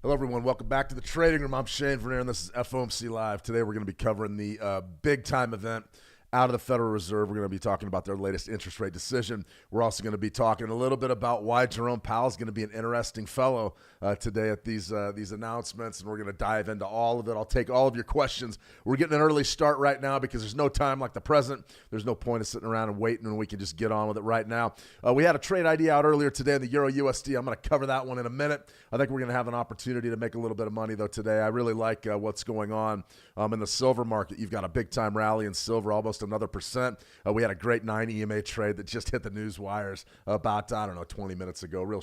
Hello, everyone. Welcome back to the Trading Room. I'm Shane Vernier, and this is FOMC Live. Today, we're going to be covering the big-time event out of the Federal Reserve. We're going to be talking about their latest interest rate decision. We're also going to be talking a little bit about why Jerome Powell is going to be an interesting fellow today at these announcements, and we're going to dive into all of it. I'll take all of your questions. We're getting an early start right now because there's no time like the present. There's no point of sitting around and waiting, and we can just get on with it right now. We had a trade idea out earlier today in the Euro USD. I'm going to cover that one in a minute. I think we're going to have an opportunity to make a little bit of money, though, today. I really like what's going on in the silver market. You've got a big-time rally in silver, almost another percent. We had a great 9 EMA trade that just hit the news wires about, 20 minutes ago. Real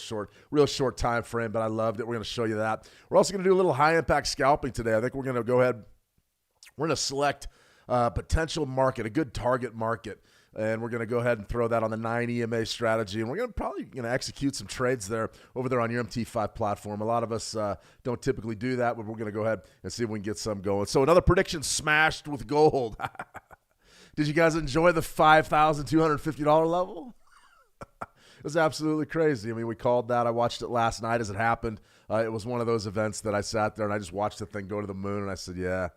short time frame, but I loved it. We're going to show you that. We're also going to do a little high-impact scalping today. I think we're going to go ahead. We're going to select a potential market, a good target market, and we're going to go ahead and throw that on the 9 EMA strategy, and we're going to probably execute some trades there over there on your MT5 platform. A lot of us don't typically do that, but we're going to go ahead and see if we can get some going. So another prediction smashed with gold. Did you guys enjoy the $5,250 level? It was absolutely crazy. I mean, we called that. I watched it last night as it happened. It was one of those events that I sat there and I just watched the thing go to the moon, and I said, yeah,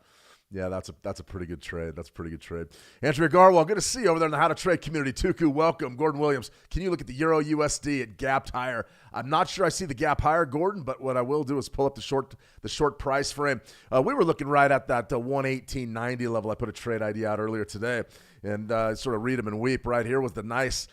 that's a pretty good trade. That's a pretty good trade. Andrea Garwell, good to see you over there in the How to Trade community. Tuku, welcome. Gordon Williams, can you look at the Euro USD? It gapped higher. I'm not sure I see the gap higher, Gordon, but what I will do is pull up the short price frame. We were looking right at that 118.90 level. I put a trade idea out earlier today, and sort of read them and weep. Right here was the nice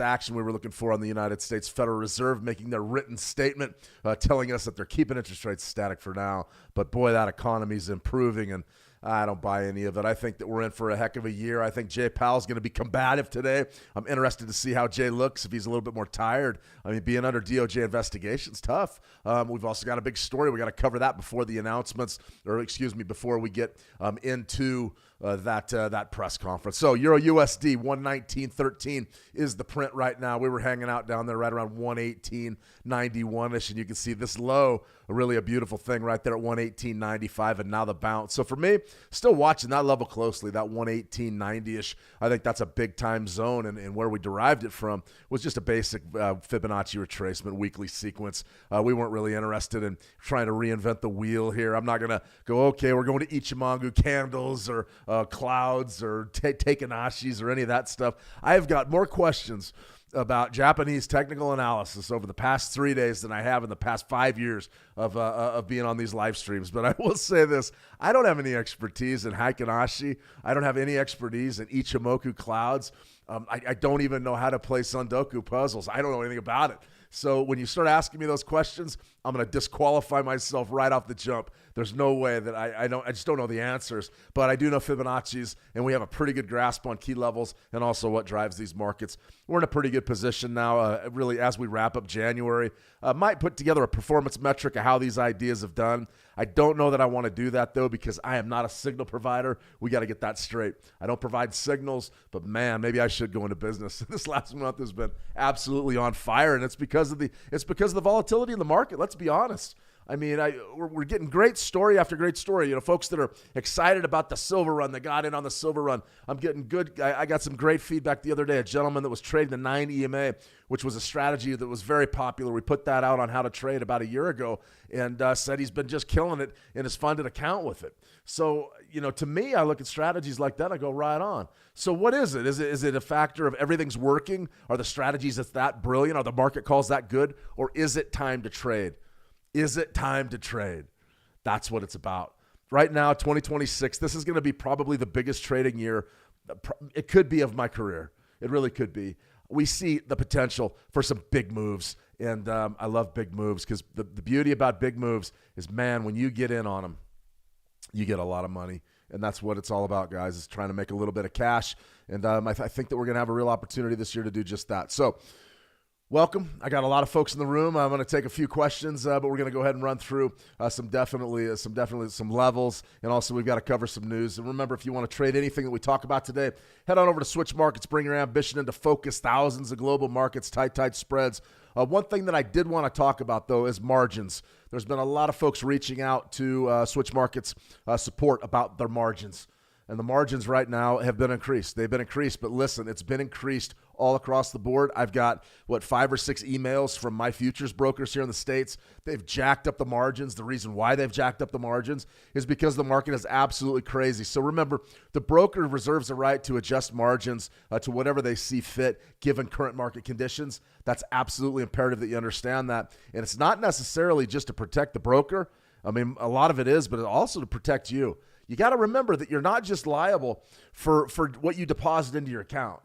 action we were looking for on the United States Federal Reserve, making their written statement telling us that they're keeping interest rates static for now. But boy, that economy's improving, and I don't buy any of it. I think that we're in for a heck of a year. I think Jay Powell's going to be combative today. I'm interested to see how Jay looks, if he's a little bit more tired. I mean, being under DOJ investigation's tough. We've also got a big story. We got to cover that before the announcements, before we get into that press conference. So Euro USD 119.13 is the print right now. We were hanging out down there right around 118.91ish, and you can see this low, really a beautiful thing right there at 118.95, and now the bounce. So for me, still watching that level closely, that 118.90ish. I think that's a big time zone, and where we derived it from was just a basic Fibonacci retracement weekly sequence. We weren't really interested in trying to reinvent the wheel here. I'm not going to go, okay, we're going to Ichimoku candles or clouds or Takenashis or any of that stuff. I have got more questions about Japanese technical analysis over the past 3 days than I have in the past 5 years of being on these live streams. But I will say this, I don't have any expertise in Haikanashi. I don't have any expertise in Ichimoku clouds. I don't even know how to play Sundoku puzzles. I don't know anything about it. So when you start asking me those questions, I'm going to disqualify myself right off the jump. There's no way that I just don't know the answers, but I do know Fibonacci's, and we have a pretty good grasp on key levels and also what drives these markets. We're in a pretty good position now, really, as we wrap up January. Might put together a performance metric of how these ideas have done. I don't know that I want to do that, though, because I am not a signal provider. We got to get that straight. I don't provide signals, but man, maybe I should go into business. This last month has been absolutely on fire, and it's because of the volatility in the market. Let's be honest. I mean, we're getting great story after great story. Folks that are excited about the silver run, that got in on the silver run. I'm getting good. I got some great feedback the other day. A gentleman that was trading the 9 EMA, which was a strategy that was very popular. We put that out on How to Trade about a year ago, and said he's been just killing it in his funded account with it. So, to me, I look at strategies like that, I go, right on. So what is it? Is it a factor of everything's working? Are the strategies that's that brilliant? Are the market calls that good? Or is it time to trade? Is it time to trade? That's what it's about. Right now, 2026, this is going to be probably the biggest trading year it could be of my career. It really could be. We see the potential for some big moves, and I love big moves because the beauty about big moves is, man, when you get in on them, you get a lot of money, and that's what it's all about, guys, is trying to make a little bit of cash, and I think that we're going to have a real opportunity this year to do just that. So welcome. I got a lot of folks in the room. I'm going to take a few questions, but we're going to go ahead and run through some levels, and also we've got to cover some news. And remember, if you want to trade anything that we talk about today, head on over to Switch Markets. Bring your ambition into focus. Thousands of global markets, tight spreads. One thing that I did want to talk about, though, is margins. There's been a lot of folks reaching out to Switch Markets support about their margins. And the margins right now have been increased. They've been increased, but listen, it's been increased all across the board. I've got, 5 or 6 emails from my futures brokers here in the States. They've jacked up the margins. The reason why they've jacked up the margins is because the market is absolutely crazy. So remember, the broker reserves the right to adjust margins to whatever they see fit given current market conditions. That's absolutely imperative that you understand that. And it's not necessarily just to protect the broker. I mean, a lot of it is, but it's also to protect you. You got to remember that you're not just liable for what you deposit into your account.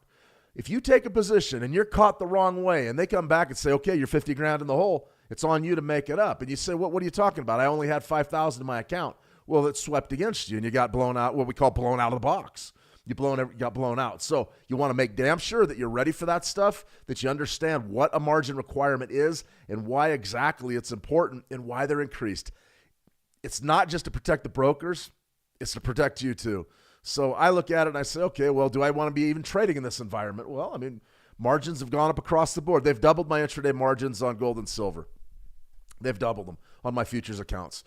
If you take a position and you're caught the wrong way and they come back and say, okay, you're 50 grand in the hole, it's on you to make it up. And you say, what are you talking about? I only had 5,000 in my account. Well, it swept against you and you got blown out, what we call blown out of the box. You got blown out. So you want to make damn sure that you're ready for that stuff, that you understand what a margin requirement is and why exactly it's important and why they're increased. It's not just to protect the brokers. It's to protect you too. So I look at it and I say, okay, well, do I want to be even trading in this environment? Well, I mean, margins have gone up across the board. They've doubled my intraday margins on gold and silver. They've doubled them on my futures accounts.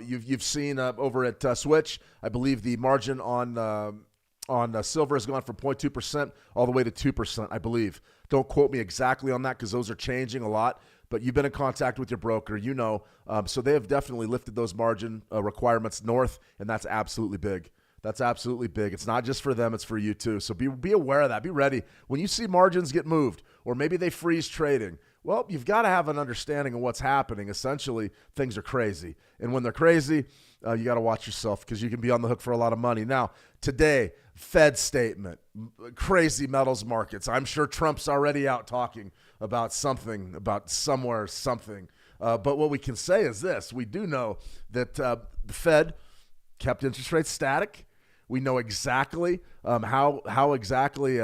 You've seen over at Switch, I believe the margin on silver has gone from 0.2% all the way to 2%, I believe. Don't quote me exactly on that because those are changing a lot. But you've been in contact with your broker, you know. So they have definitely lifted those margin requirements north, and that's absolutely big. That's absolutely big. It's not just for them, it's for you too. So be aware of that. Be ready. When you see margins get moved, or maybe they freeze trading, well, you've got to have an understanding of what's happening. Essentially, things are crazy. And when they're crazy, you got to watch yourself because you can be on the hook for a lot of money. Now, today, Fed statement, crazy metals markets. I'm sure Trump's already out talking about something, about somewhere, something. But what we can say is this. We do know that the Fed kept interest rates static. We know exactly how exactly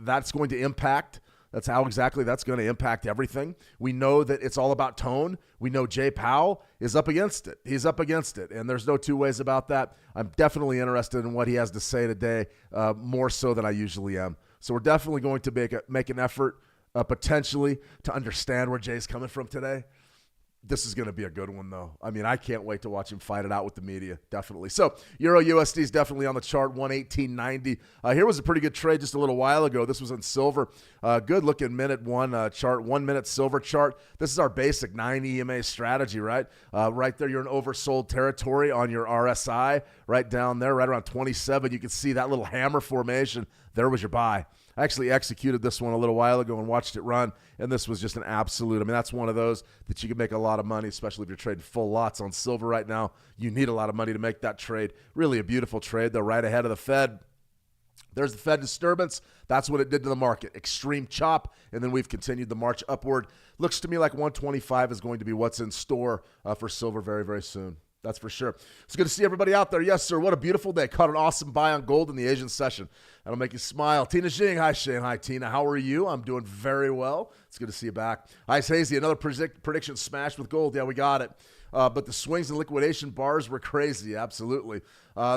that's going to impact. That's how exactly that's going to impact everything. We know that it's all about tone. We know Jay Powell is up against it. He's up against it, and there's no two ways about that. I'm definitely interested in what he has to say today, more so than I usually am. So we're definitely going to make an effort, potentially, to understand where Jay's coming from today. This is going to be a good one, though. I mean, I can't wait to watch him fight it out with the media, definitely. So, Euro USD is definitely on the chart, 118.90. Here was a pretty good trade just a little while ago. This was in silver. Good-looking minute one chart, 1 minute silver chart. This is our basic 9 EMA strategy, right? Right there, you're in oversold territory on your RSI. Right down there, right around 27, you can see that little hammer formation. There was your buy. I actually executed this one a little while ago and watched it run, and this was just an absolute. I mean, that's one of those that you can make a lot of money, especially if you're trading full lots on silver right now. You need a lot of money to make that trade. Really a beautiful trade, though, right ahead of the Fed. There's the Fed disturbance. That's what it did to the market. Extreme chop, and then we've continued the march upward. Looks to me like 125 is going to be what's in store for silver very, very soon. That's for sure. It's good to see everybody out there. Yes, sir. What a beautiful day. Caught an awesome buy on gold in the Asian session. That'll make you smile. Tina Jing. Hi, Shane. Hi, Tina. How are you? I'm doing very well. It's good to see you back. Ice Hazy. Another prediction smash with gold. Yeah, we got it. But the swings and liquidation bars were crazy. Absolutely.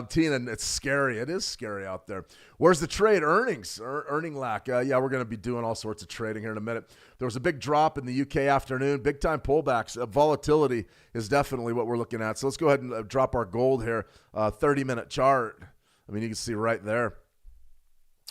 Tina, it's scary. It is scary out there. Where's the trade? Earnings. Earning lack. Yeah, we're going to be doing all sorts of trading here in a minute. There was a big drop in the UK afternoon. Big time pullbacks. Volatility is definitely what we're looking at. So let's go ahead and drop our gold here. 30-minute chart. I mean, you can see right there.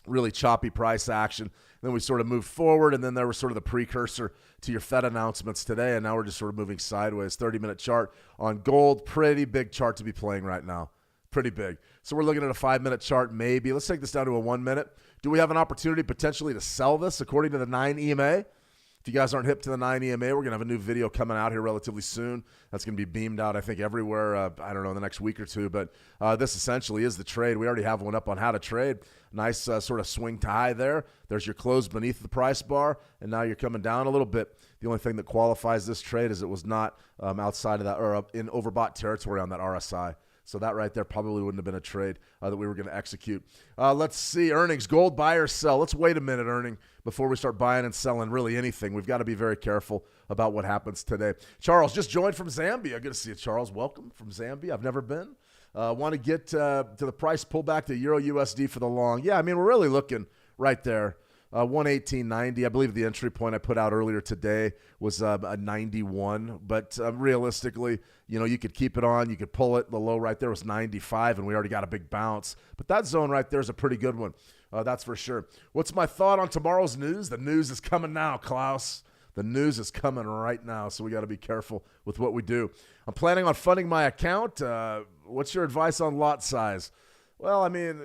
Really choppy price action. Then we sort of moved forward, and then there was sort of the precursor to your Fed announcements today, and now we're just sort of moving sideways. 30-minute chart on gold. Pretty big chart to be playing right now. Pretty big. So we're looking at a 5-minute chart maybe. Let's take this down to a 1 minute. Do we have an opportunity potentially to sell this according to the 9 EMA? If you guys aren't hip to the 9 EMA, we're going to have a new video coming out here relatively soon. That's going to be beamed out, I think, everywhere, I don't know, in the next week or two. But this essentially is the trade. We already have one up on how to trade. Nice sort of swing to high there. There's your close beneath the price bar, and now you're coming down a little bit. The only thing that qualifies this trade is it was not outside of that or in overbought territory on that RSI. So that right there probably wouldn't have been a trade that we were going to execute. Let's see. Earnings. Gold, buy or sell. Let's wait a minute, earning, before we start buying and selling really anything. We've got to be very careful about what happens today. Charles just joined from Zambia. Good to see you, Charles. Welcome from Zambia. I've never been. Want to get to the price pullback to Euro USD for the long. Yeah, I mean, we're really looking right there. 118.90. I believe the entry point I put out earlier today was a 91. But realistically, you could keep it on. You could pull it. The low right there was 95, and we already got a big bounce. But that zone right there is a pretty good one. That's for sure. What's my thought on tomorrow's news? The news is coming now, Klaus. The news is coming right now, so we got to be careful with what we do. I'm planning on funding my account. What's your advice on lot size? Well, I mean,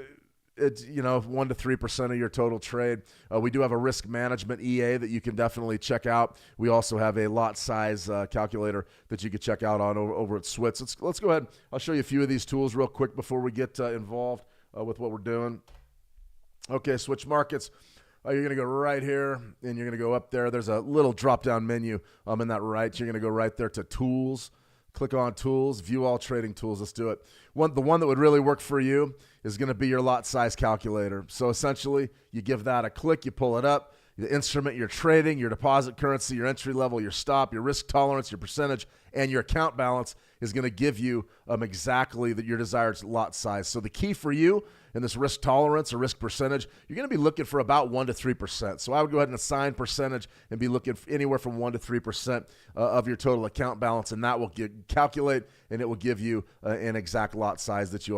it's 1 to 3% of your total trade. We do have a risk management EA that you can definitely check out. We also have a lot size calculator that you can check out on over at Switz. Let's go ahead. I'll show you a few of these tools real quick before we get involved with what we're doing. Okay, switch markets. You're going to go right here, and you're going to go up there. There's a little drop-down menu in that right. You're going to go right there to Tools. Click on Tools, View All Trading Tools. Let's do it. The one that would really work for you is going to be your lot size calculator. So essentially, you give that a click, you pull it up, the instrument you're trading, your deposit currency, your entry level, your stop, your risk tolerance, your percentage, and your account balance is going to give you exactly your desired lot size. So the key for you in this risk tolerance or risk percentage, you're going to be looking for about 1 to 3%. So I would go ahead and assign percentage and be looking anywhere from 1 to 3% of your total account balance, and that will calculate, and it will give you an exact lot size that you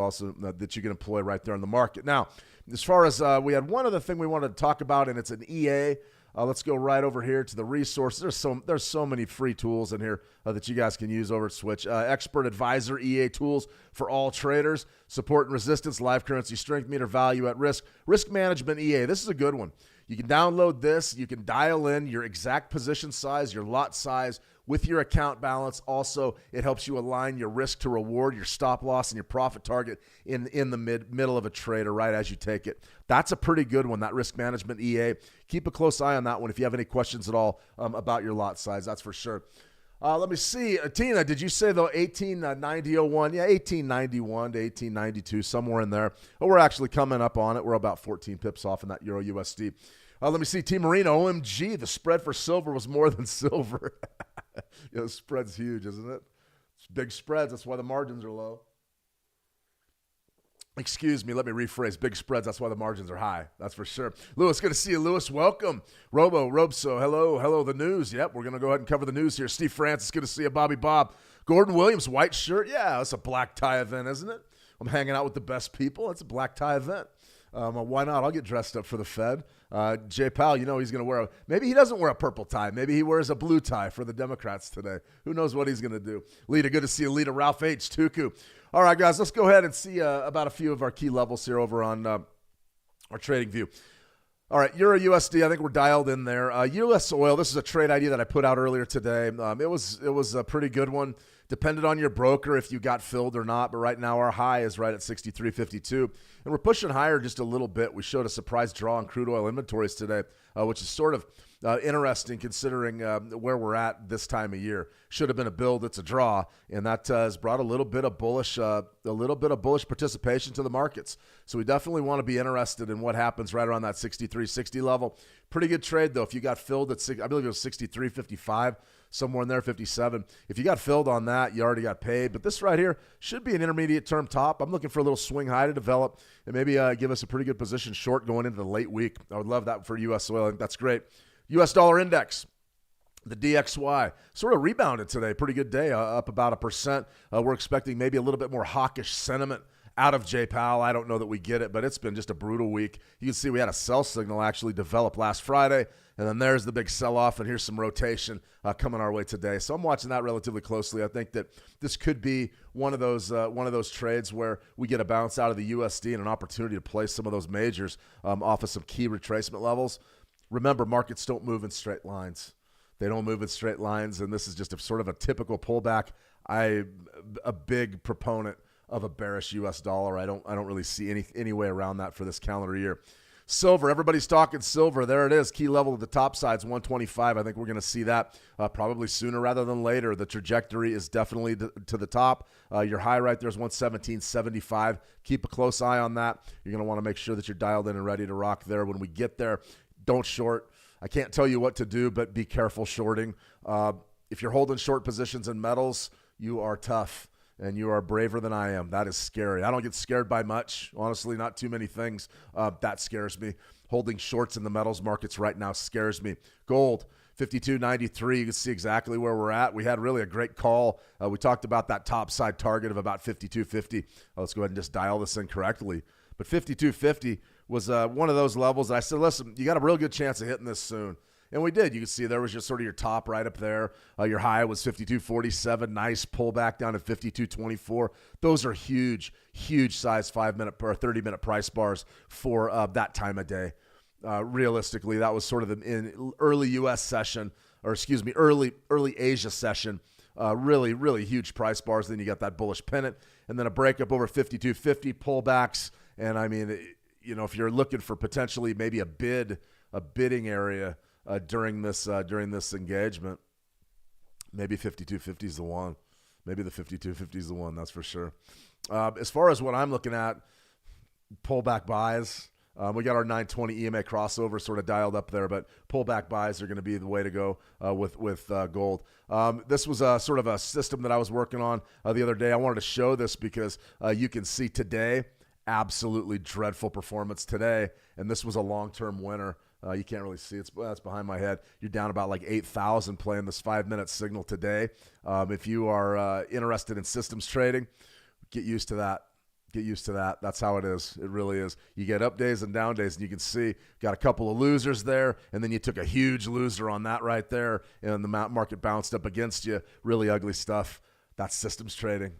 can employ right there in the market. Now, as far as we had one other thing we wanted to talk about, and it's an EA. Let's go right over here to the resources. There's so many free tools in here that you guys can use over at Switch. Expert Advisor EA tools for all traders. Support and resistance, live currency strength meter, value at risk. Risk management EA. This is a good one. You can download this. You can dial in your exact position size, your lot size with your account balance. Also, it helps you align your risk to reward, your stop loss, and your profit target in the middle of a trade or right as you take it. That's a pretty good one, that risk management EA. Keep a close eye on that one if you have any questions at all about your lot size. That's for sure. Let me see. Tina, did you say, though, 1890.01? Yeah, 1891 to 1892, somewhere in there. Oh, we're actually coming up on it. We're about 14 pips off in that Euro USD. Let me see. T Marino, OMG, the spread for silver was more than silver. The spread's huge, isn't it? It's big spreads. That's why the margins are low. Excuse me, let me rephrase. Big spreads, that's why the margins are high. That's for sure. Lewis, good to see you, Lewis. Welcome. Robso, hello, the news. Yep, we're going to go ahead and cover the news here. Steve Francis, good to see you. Bobby Bob. Gordon Williams, white shirt. Yeah, that's a black tie event, isn't it? I'm hanging out with the best people. It's a black tie event. Why not? I'll get dressed up for the Fed. Jay Powell, he's going to maybe he doesn't wear a purple tie. Maybe he wears a blue tie for the Democrats today. Who knows what he's going to do? Lita, good to see you. Lita, Ralph H. Tuku. All right, guys, let's go ahead and see about a few of our key levels here over on our trading view. All right, Euro USD, I think we're dialed in there. U.S. oil, this is a trade idea that I put out earlier today. It was a pretty good one. Depended on your broker if you got filled or not, but right now our high is right at 63.52, and we're pushing higher just a little bit. We showed a surprise draw on crude oil inventories today, which is sort of interesting considering where we're at this time of year. Should have been a build, it's a draw, and that has brought a little bit of bullish participation to the markets. So we definitely want to be interested in what happens right around that 63.60 level. Pretty good trade though. If you got filled at I believe it was 63.55. Somewhere in there, 57. If you got filled on that, you already got paid. But this right here should be an intermediate term top. I'm looking for a little swing high to develop and maybe give us a pretty good position short going into the late week. I would love that for U.S. oil. I think that's great. U.S. dollar index, the DXY, sort of rebounded today. Pretty good day, up about 1%. We're expecting maybe a little bit more hawkish sentiment out of Jay Powell. I don't know that we get it, but it's been just a brutal week. You can see we had a sell signal actually develop last Friday, and then there's the big sell-off, and here's some rotation coming our way today. So I'm watching that relatively closely. I think that this could be one of those trades where we get a bounce out of the USD and an opportunity to play some of those majors off of some key retracement levels. Remember, markets don't move in straight lines. They don't move in straight lines, and this is just a sort of a typical pullback. I'm a big proponent of a bearish U.S. dollar. I don't really see any way around that for this calendar year. Silver, everybody's talking silver. There it is. Key level at the top side is 125. I think we're going to see that probably sooner rather than later. The trajectory is definitely to the top. Your high right there is 117.75. Keep a close eye on that. You're going to want to make sure that you're dialed in and ready to rock there. When we get there, don't short. I can't tell you what to do, but be careful shorting. If you're holding short positions in metals, you are tough. And you are braver than I am. That is scary. I don't get scared by much. Honestly, not too many things. That scares me. holding shorts in the metals markets right now scares me. Gold, 52.93. You can see exactly where we're at. We had really a great call. We talked about that top side target of about 52.50. Let's go ahead and just dial this in correctly. But 52.50 was one of those levels that I said, listen, you got a real good chance of hitting this soon. And we did. You can see there was just sort of your top right up there. Your high was 52.47. Nice pullback down to 52.24. Those are huge, huge size 5-minute or 30-minute price bars for that time of day. Realistically, that was sort of in early U.S. session, or excuse me, early Asia session. Really, really huge price bars. Then you got that bullish pennant, and then a breakup over 52.50 pullbacks. And I mean, if you're looking for potentially maybe a bidding area during this engagement, maybe 52.50 is the one. Maybe the 52.50 is the one. That's for sure. As far as what I'm looking at, pullback buys. We got our 920 EMA crossover sort of dialed up there, but pullback buys are going to be the way to go with gold. This was a sort of a system that I was working on the other day. I wanted to show this because you can see today, absolutely dreadful performance today, and this was a long-term winner. You can't really see it. That's behind my head. You're down about like 8,000 playing this 5-minute signal today. If you are interested in systems trading, get used to that. Get used to that. That's how it is. It really is. You get up days and down days, and you can see got a couple of losers there, and then you took a huge loser on that right there, and the market bounced up against you. Really ugly stuff. That's systems trading.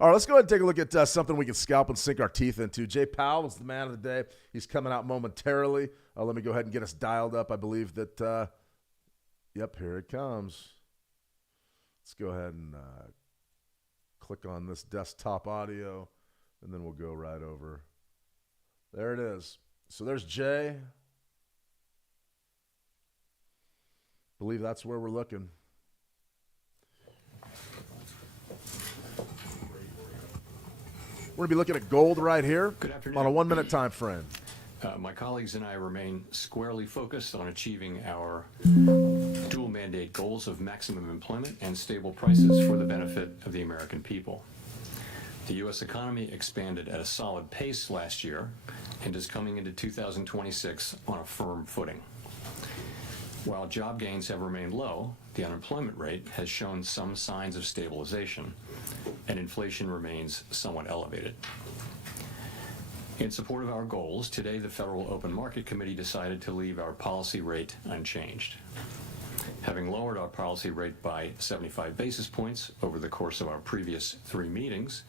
All right, let's go ahead and take a look at something we can scalp and sink our teeth into. Jay Powell is the man of the day. He's coming out momentarily. Let me go ahead and get us dialed up. I believe that, yep, here it comes. Let's go ahead and click on this desktop audio. And then we'll go right over. There it is. So there's Jay. Believe that's where we're looking. We're going to be looking at gold right here. Good afternoon. On a 1-minute time frame. My colleagues and I remain squarely focused on achieving our dual mandate goals of maximum employment and stable prices for the benefit of the American people. The U.S. economy expanded at a solid pace last year and is coming into 2026 on a firm footing. While job gains have remained low, the unemployment rate has shown some signs of stabilization, and inflation remains somewhat elevated. In support of our goals, today the Federal Open Market Committee decided to leave our policy rate unchanged. Having lowered our policy rate by 75 basis points over the course of our previous 3 meetings,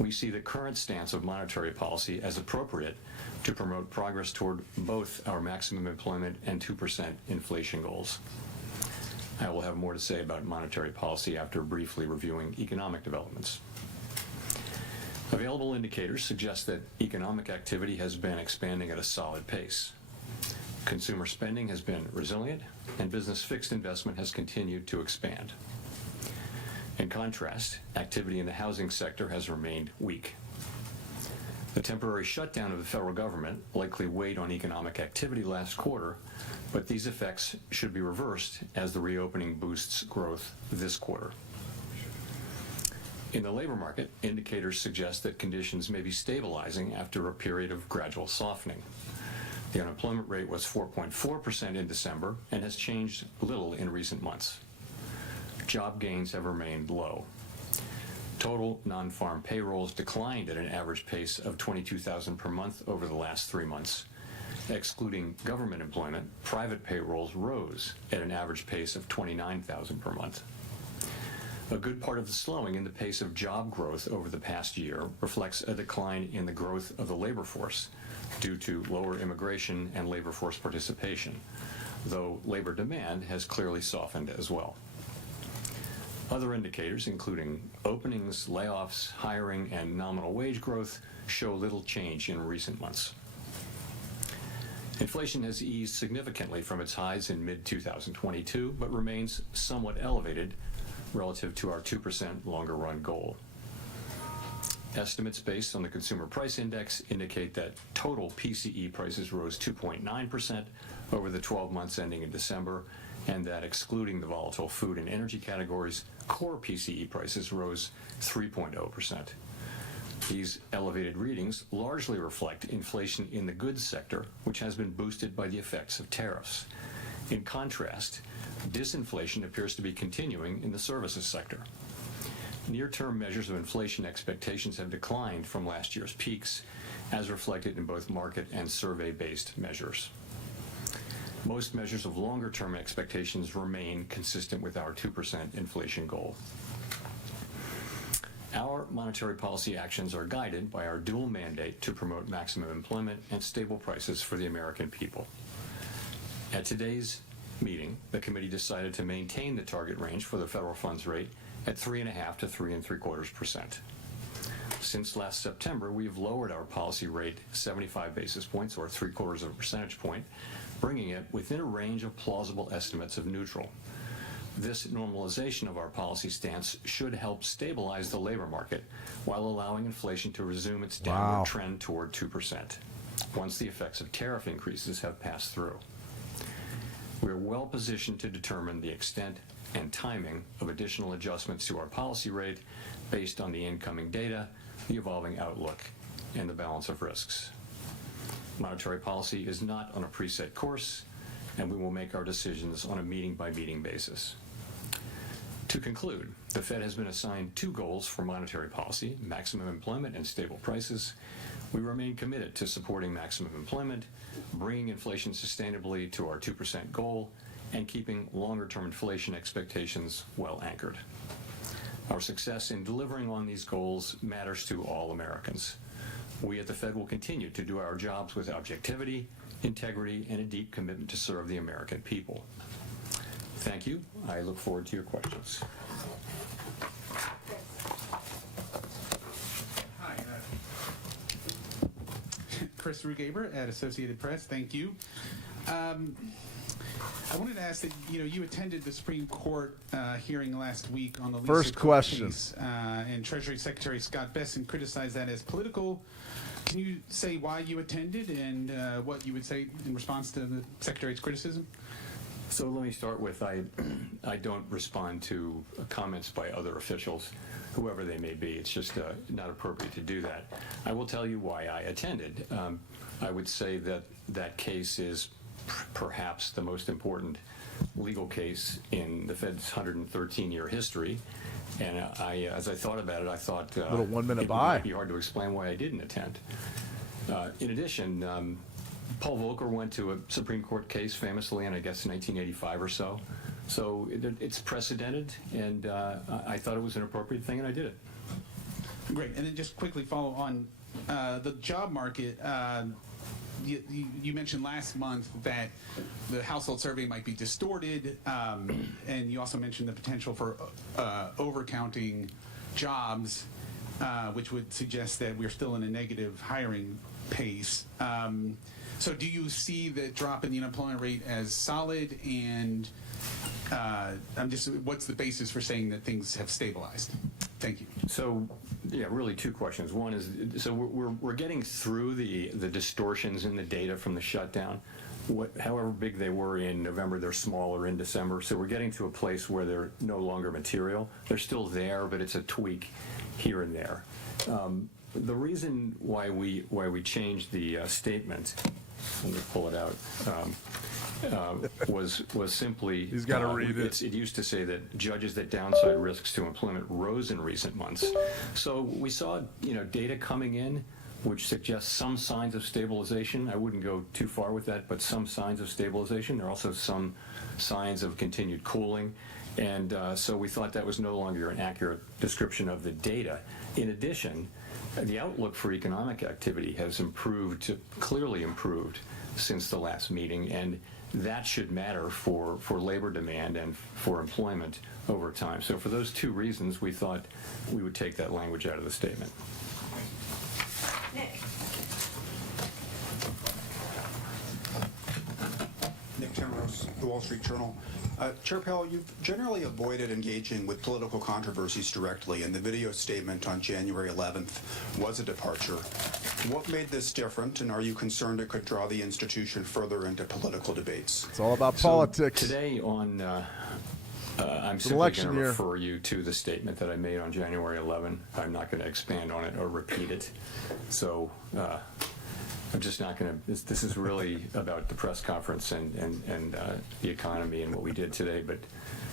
we see the current stance of monetary policy as appropriate to promote progress toward both our maximum employment and 2% inflation goals. I will have more to say about monetary policy after briefly reviewing economic developments. Available indicators suggest that economic activity has been expanding at a solid pace. Consumer spending has been resilient, and business fixed investment has continued to expand. In contrast, activity in the housing sector has remained weak. The temporary shutdown of the federal government likely weighed on economic activity last quarter, but these effects should be reversed as the reopening boosts growth this quarter. In the labor market, indicators suggest that conditions may be stabilizing after a period of gradual softening. The unemployment rate was 4.4% in December and has changed little in recent months. Job gains have remained low. Total non-farm payrolls declined at an average pace of 22,000 per month over the last 3 months. Excluding government employment, private payrolls rose at an average pace of 29,000 per month. A good part of the slowing in the pace of job growth over the past year reflects a decline in the growth of the labor force due to lower immigration and labor force participation, though labor demand has clearly softened as well. Other indicators, including openings, layoffs, hiring, and nominal wage growth, show little change in recent months. Inflation has eased significantly from its highs in mid-2022, but remains somewhat elevated relative to our 2% longer run goal. Estimates based on the Consumer Price Index indicate that total PCE prices rose 2.9% over the 12 months ending in December, and that excluding the volatile food and energy categories, core PCE prices rose 3.0%. These elevated readings largely reflect inflation in the goods sector, which has been boosted by the effects of tariffs. In contrast, disinflation appears to be continuing in the services sector. Near-term measures of inflation expectations have declined from last year's peaks, as reflected in both market and survey-based measures. Most measures of longer-term expectations remain consistent with our 2% inflation goal. Our monetary policy actions are guided by our dual mandate to promote maximum employment and stable prices for the American people. At today's meeting, the committee decided to maintain the target range for the federal funds rate at 3.5 to 3.75%. Since last September, we've lowered our policy rate 75 basis points, or 0.75 of a percentage point, bringing it within a range of plausible estimates of neutral. This normalization of our policy stance should help stabilize the labor market while allowing inflation to resume its downward trend toward 2%, once the effects of tariff increases have passed through. We are well positioned to determine the extent and timing of additional adjustments to our policy rate based on the incoming data, the evolving outlook, and the balance of risks. Monetary policy is not on a preset course, and we will make our decisions on a meeting-by-meeting basis. To conclude, the Fed has been assigned two goals for monetary policy: maximum employment and stable prices. We remain committed to supporting maximum employment, bringing inflation sustainably to our 2% goal, and keeping longer-term inflation expectations well anchored. Our success in delivering on these goals matters to all Americans. We at the Fed will continue to do our jobs with objectivity, integrity, and a deep commitment to serve the American people. Thank you. I look forward to your questions. Hi, Chris Rugaber at Associated Press. Thank you. I wanted to ask that you attended the Supreme Court hearing last week on the Lisa First Cook question. case, and Treasury Secretary Scott Bessent criticized that as political. Can you say why you attended and what you would say in response to the Secretary's criticism? So let me start with I don't respond to comments by other officials, whoever they may be. It's just not appropriate to do that. I will tell you why I attended. I would say that that case is perhaps the most important legal case in the Fed's 113-year history. And as I thought about it, I thought Little 1 minute it buy. might be hard to explain why I didn't attend. In addition, Paul Volcker went to a Supreme Court case famously in, I guess, 1985 or so. So it's precedented, and I thought it was an appropriate thing, and I did it. Great. And then just quickly follow on the job market. You mentioned last month that the household survey might be distorted, and you also mentioned the potential for overcounting jobs, which would suggest that we're still in a negative hiring pace. So do you see the drop in the unemployment rate as solid, and what's the basis for saying that things have stabilized? Thank you. So, yeah, really two questions. One is, so we're getting through the distortions in the data from the shutdown. However big they were in November, they're smaller in December. So we're getting to a place where they're no longer material. They're still there, but it's a tweak here and there. The reason why we changed the statement, let me pull it out, was simply He's got to read it. It used to say that judges that downside risks to employment rose in recent months. So we saw data coming in which suggests some signs of stabilization. I wouldn't go too far with that, but some signs of stabilization. There are also some signs of continued cooling. And so we thought that was no longer an accurate description of the data. In addition, the outlook for economic activity has clearly improved since the last meeting, and that should matter for labor demand and for employment over time. So for those two reasons, we thought we would take that language out of the statement. Nick Timrose, The Wall Street Journal. Chair Powell, you've generally avoided engaging with political controversies directly, and the video statement on January 11th was a departure. What made this different, and are you concerned it could draw the institution further into political debates? It's all about politics. Today I'm It's an simply election going to year. refer you to the statement that I made on January 11. I'm not going to expand on it or repeat it. So I'm just not going to. This is really about the press conference and the economy and what we did today,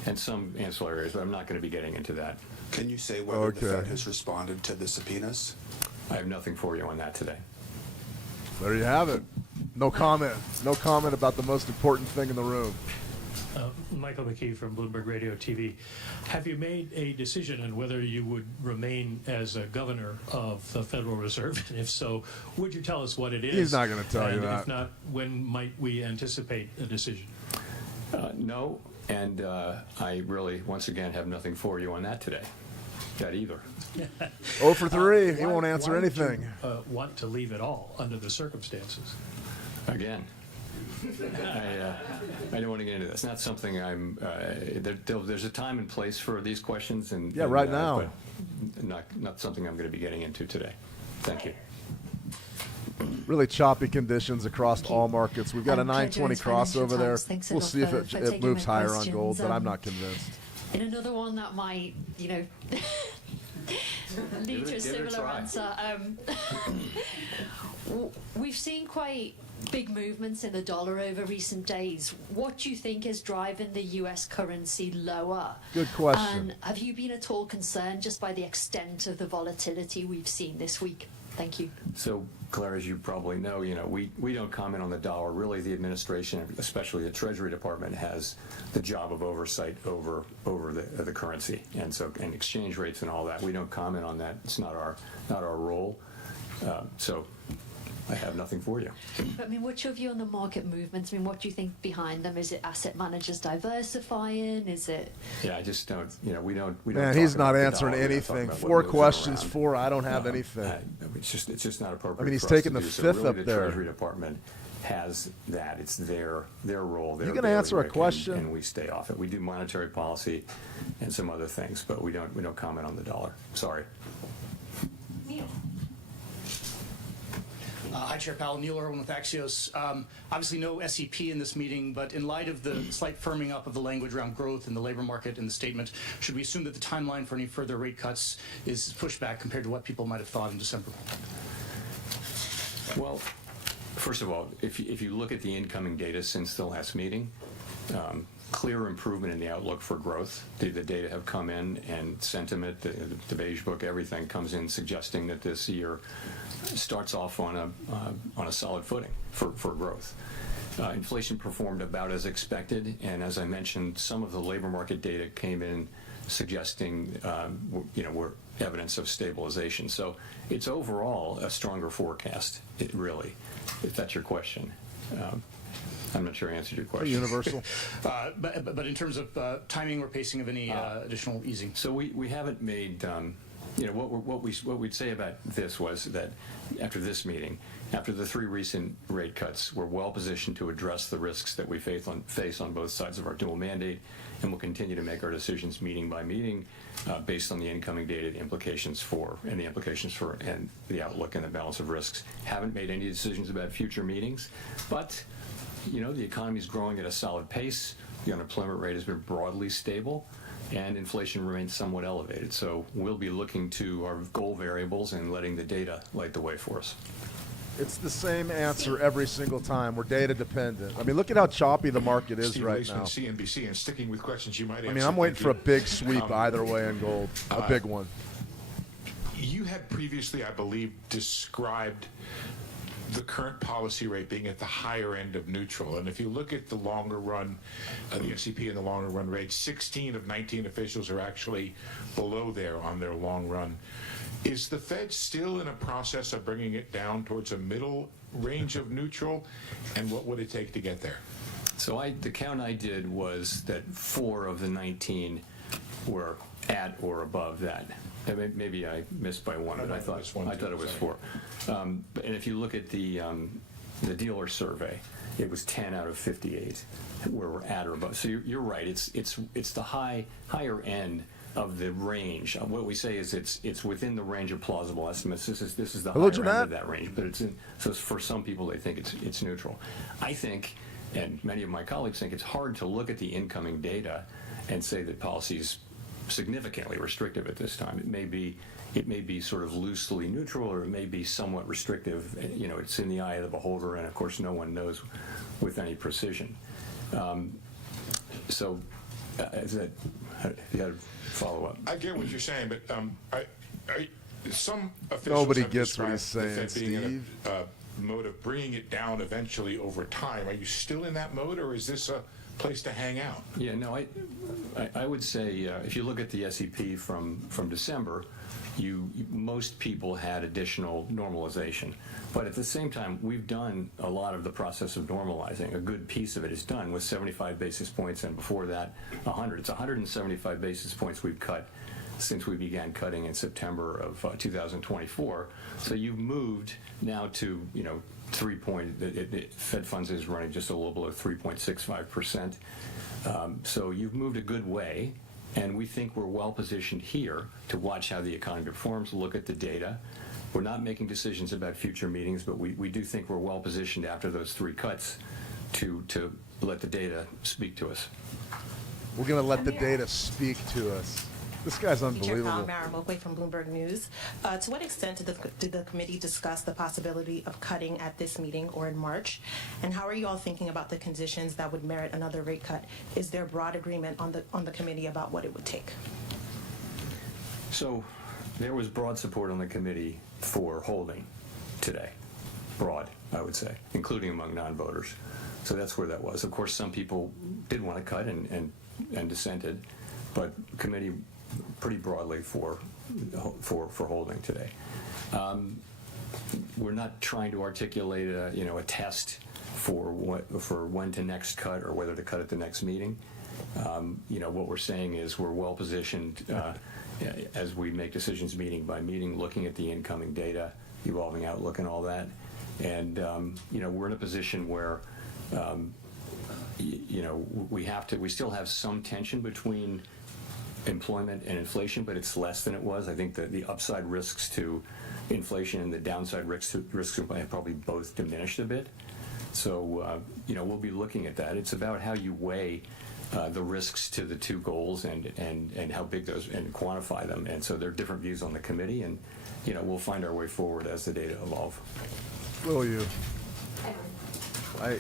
and some ancillary areas. But I'm not going to be getting into that. Can you say whether the Okay. Fed has responded to the subpoenas? I have nothing for you on that today. There you have it. No comment. No comment about the most important thing in the room. Michael McKee from Bloomberg Radio TV. Have you made a decision on whether you would remain as a governor of the Federal Reserve? And if so, would you tell us what it is? He's not gonna tell you And that. if not, when might we anticipate a decision? No, and I really, once again, have nothing for you on that today. That either. 0 for 3. He Why- won't answer why would anything. you, want to leave it all under the circumstances? Again, I don't want to get into this. Not something I'm. There's a time and place for these questions, and Yeah, right now. but not something I'm going to be getting into today. Thank you. Really choppy conditions across all markets. We've got a I'm 920 Claire Jones, Financial crossover there. Times. Thanks a We'll lot see if for it taking moves my higher on questions. gold, but I'm not convinced. In another one that might, lead to a Give it a similar try. answer. We've seen quite big movements in the dollar over recent days. What do you think is driving the U.S. currency lower? Good question. And have you been at all concerned just by the extent of the volatility we've seen this week? Thank you. So, Claire, as you probably know, we don't comment on the dollar. Really, the administration, especially the Treasury Department, has the job of oversight over the currency and exchange rates and all that. We don't comment on that. It's not our role. So, I have nothing for you. But, what's your view on the market movements? What do you think behind them? Is it asset managers diversifying? Is it? Yeah, I just don't. We don't. Man, talk he's not about the answering dollar. We don't talk anything. about what 4 moves questions, around. 4. I don't have anything. It's just not appropriate. he's for us taking to the do. So fifth really up the there. Treasury Department has that. It's their role. You gonna answer a question? And we stay off it. We do monetary policy and some other things, but we don't comment on the dollar. Sorry. Neil. Hi, Chair Powell. Neil Irwin with Axios. Obviously, no SEP in this meeting, but in light of the slight firming up of the language around growth in the labor market in the statement, should we assume that the timeline for any further rate cuts is pushed back compared to what people might have thought in December? Well, first of all, if you look at the incoming data since the last meeting, clear improvement in the outlook for growth. The data have come in, and sentiment, the beige book, everything comes in suggesting that this year starts off on a solid footing for growth. Inflation performed about as expected, and as I mentioned, some of the labor market data came in suggesting we're evidence of stabilization. So it's overall a stronger forecast. It really, if that's your question. I'm not sure I answered your question. Universal. But in terms of timing or pacing of any additional easing? So we haven't made, what we'd say about this was that after this meeting, after the 3 recent rate cuts, we're well positioned to address the risks that we face on both sides of our dual mandate, and we'll continue to make our decisions meeting by meeting based on the incoming data, the implications for and the outlook and the balance of risks. Haven't made any decisions about future meetings, but the economy is growing at a solid pace. The unemployment rate has been broadly stable, and inflation remains somewhat elevated. So we'll be looking to our goal variables and letting the data light the way for us. It's the same answer every single time. We're data dependent. Look at how choppy the market is Steve right Leisman, now. CNBC, and sticking with questions you might answer. I'm waiting thank for a you. big sweep either way in gold. A big one. You had previously, I believe, described the current policy rate being at the higher end of neutral. And if you look at the longer run, the SEP and the longer run rate, 16 of 19 officials are actually below there on their long run. Is the Fed still in a process of bringing it down towards a middle range of neutral? And what would it take to get there? So the count I did was that 4 of the 19 were at or above that. Maybe I missed by 1, but I thought it was 4. And if you look at the dealer survey, it was 10 out of 58 where we're at or above. So you're right. It's the higher end of the range. What we say is it's within the range of plausible estimates. This is the higher end of that range. But so for some people they think it's neutral. I think, and many of my colleagues think, it's hard to look at the incoming data and say that policy is significantly restrictive at this time. It may be sort of loosely neutral, or it may be somewhat restrictive. You know, it's in the eye of the beholder, and of course no one knows with any precision. So is that, you got to follow up? I get what you're saying, but some officials Nobody have gets what described he's the saying, Fed being in Steve. a mode of bringing it down eventually over time. Are you still in that mode, or is this a place to hang out? Yeah, no, I would say if you look at the SEP from December, most people had additional normalization. But at the same time, we've done a lot of the process of normalizing. A good piece of it is done with 75 basis points, and before that, 100. It's 175 basis points we've cut since we began cutting in September of 2024. So you've moved now to, you know, Fed funds is running just a little below 3.65%. So you've moved a good way, and we think we're well positioned here to watch how the economy performs, look at the data. We're not making decisions about future meetings, but we do think we're well positioned after those 3 cuts to let the data speak to us. We're going to let the data speak to us. This guy's Chair unbelievable. Powell, Mara Mokwe from Bloomberg News. To what extent did the committee discuss the possibility of cutting at this meeting or in March? And how are you all thinking about the conditions that would merit another rate cut? Is there broad agreement on the committee about what it would take? So there was broad support on the committee for holding today. Broad, I would say, including among non-voters. So that's where that was. Of course, some people did want to cut and dissented, but committee pretty broadly for holding today. We're not trying to articulate a test for when to next cut or whether to cut at the next meeting. What we're saying is we're well positioned as we make decisions meeting by meeting, looking at the incoming data, evolving outlook, and all that. And we're in a position where we still have some tension between employment and inflation, but it's less than it was. I think that the upside risks to inflation and the downside risks have probably both diminished a bit. So we'll be looking at that. It's about how you weigh the risks to the 2 goals and how big those, and quantify them. And so there are different views on the committee, and we'll find our way forward as the data evolve. Will you?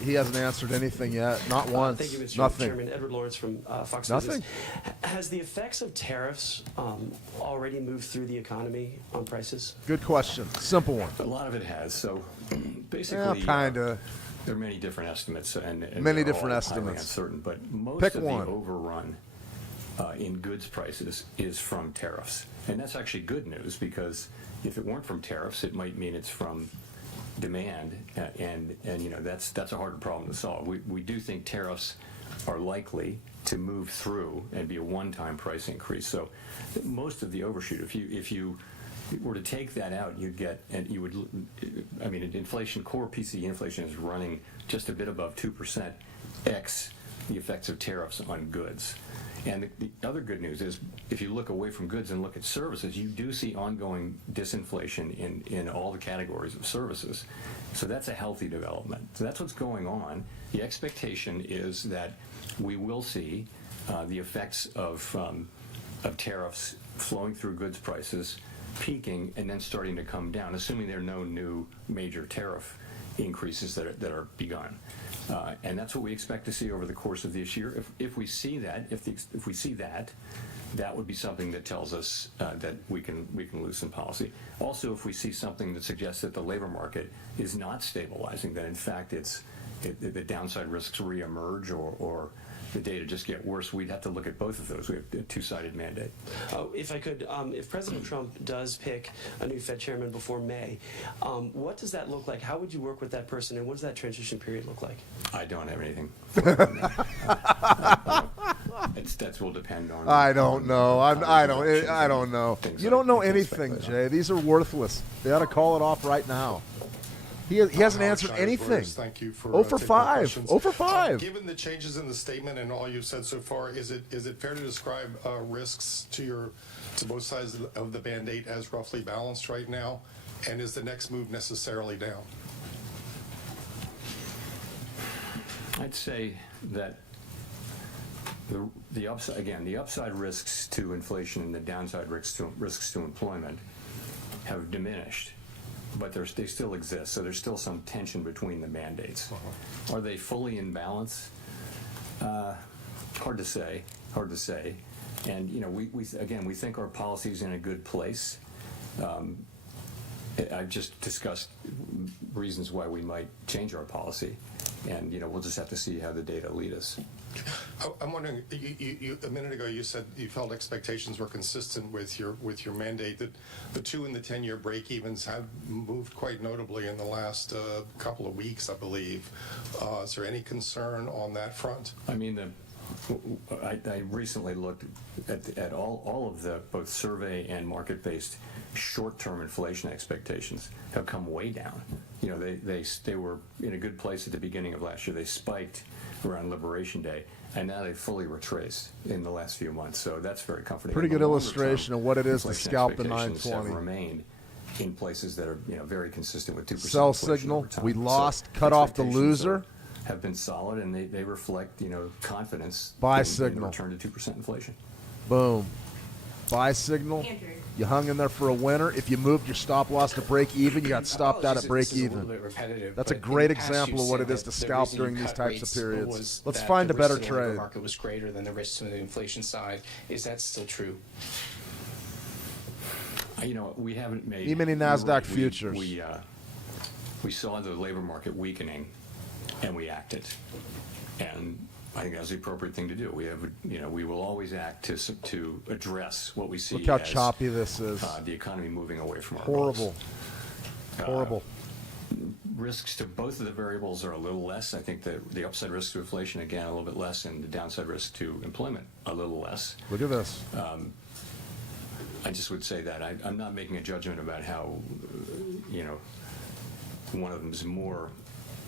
He hasn't answered anything yet. Not once. Thank you, Mr. Nothing. Chairman. Edward Lawrence from Fox Nothing. Business. Has the effects of tariffs already moved through the economy on prices? Good question. Simple one. A lot of it has. So basically, Yeah, kinda. There are many different estimates, and Many they're different all estimates. highly uncertain. But most Pick of one. the overrun in goods prices is from tariffs, and that's actually good news, because if it weren't from tariffs, it might mean it's from demand, and that's a harder problem to solve. We do think tariffs are likely to move through and be a one-time price increase. So most of the overshoot, if you were to take that out, inflation, core PCE inflation is running just a bit above 2%, x the effects of tariffs on goods. And the other good news is, if you look away from goods and look at services, you do see ongoing disinflation in all the categories of services. So that's a healthy development. So that's what's going on. The expectation is that we will see the effects of tariffs flowing through goods prices, peaking, and then starting to come down, assuming there are no new major tariff increases that are begun. And that's what we expect to see over the course of this year. If we see that, that would be something that tells us that we can loosen policy. Also, if we see something that suggests that the labor market is not stabilizing, that in fact the downside risks reemerge, or the data just get worse, we'd have to look at both of those. We have a 2-sided mandate. If I could, if President Trump does pick a new Fed chairman before May, what does that look like? How would you work with that person, and what does that transition period look like? I don't have anything. That will depend on. I don't know. I don't know. You don't know anything, Jay. These are worthless. They ought to call it off right now. He hasn't answered anything. Thank you for 0 for 5. 0 for 5. Given the changes in the statement and all you've said so far, is it fair to describe risks to both sides of the Band-Aid as roughly balanced right now? And is the next move necessarily down? I'd say that the upside risks to inflation and the downside risks to employment have diminished, but they still exist. So there's still some tension between the mandates. Are they fully in balance? Hard to say. And we think our policy's in a good place. I've just discussed reasons why we might change our policy, and we'll just have to see how the data lead us. I'm wondering, you a minute ago you said you felt expectations were consistent with your mandate. That the 2 and the 10-year break-evens have moved quite notably in the last couple of weeks, I believe. Is there any concern on that front? I mean, I recently looked at all of the both survey and market-based short-term inflation expectations have come way down. They were in a good place at the beginning of last year. They spiked around Liberation Day, and now they've fully retraced in the last few months. So that's very comforting. Pretty good illustration of what it is to scalp the 920. Have remained in places that are very consistent with 2%. Sell signal. We lost. Cut off the loser. Have been solid, and they reflect confidence. Buy in signal. Return to 2% inflation. Boom. Buy signal. Andrew. You hung in there for a winner. If you moved your stop loss to break even, you got stopped out at break This is a even. little bit repetitive, That's a but great in the past example you've of what said it is that to the scalp reason during you these cut types rates of periods. was Let's that find the a better risk to the labor trade. market was greater than the risk to the inflation side. Is that still true? We haven't made E-mini NASDAQ futures. We saw the labor market weakening, and we acted. And I think that's the appropriate thing to do. We will always act to address what we see. Look how as, choppy this is. The economy moving away from our Horrible. goals. Horrible. Risks to both of the variables are a little less. I think the upside risk to inflation, again, a little bit less, and the downside risk to employment, a little less. Look at this. I just would say that I'm not making a judgment about how, one of them is more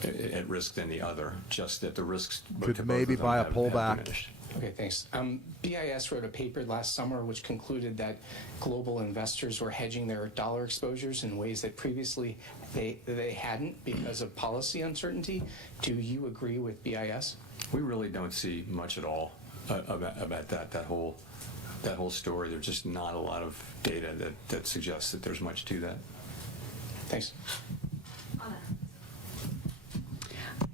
at risk than the other, just that the risks Could maybe buy a pullback. diminished. Okay, thanks. BIS wrote a paper last summer which concluded that global investors were hedging their dollar exposures in ways that previously they hadn't because of policy uncertainty. Do you agree with BIS? We really don't see much at all about that whole story. There's just not a lot of data that suggests that there's much to that. Thanks.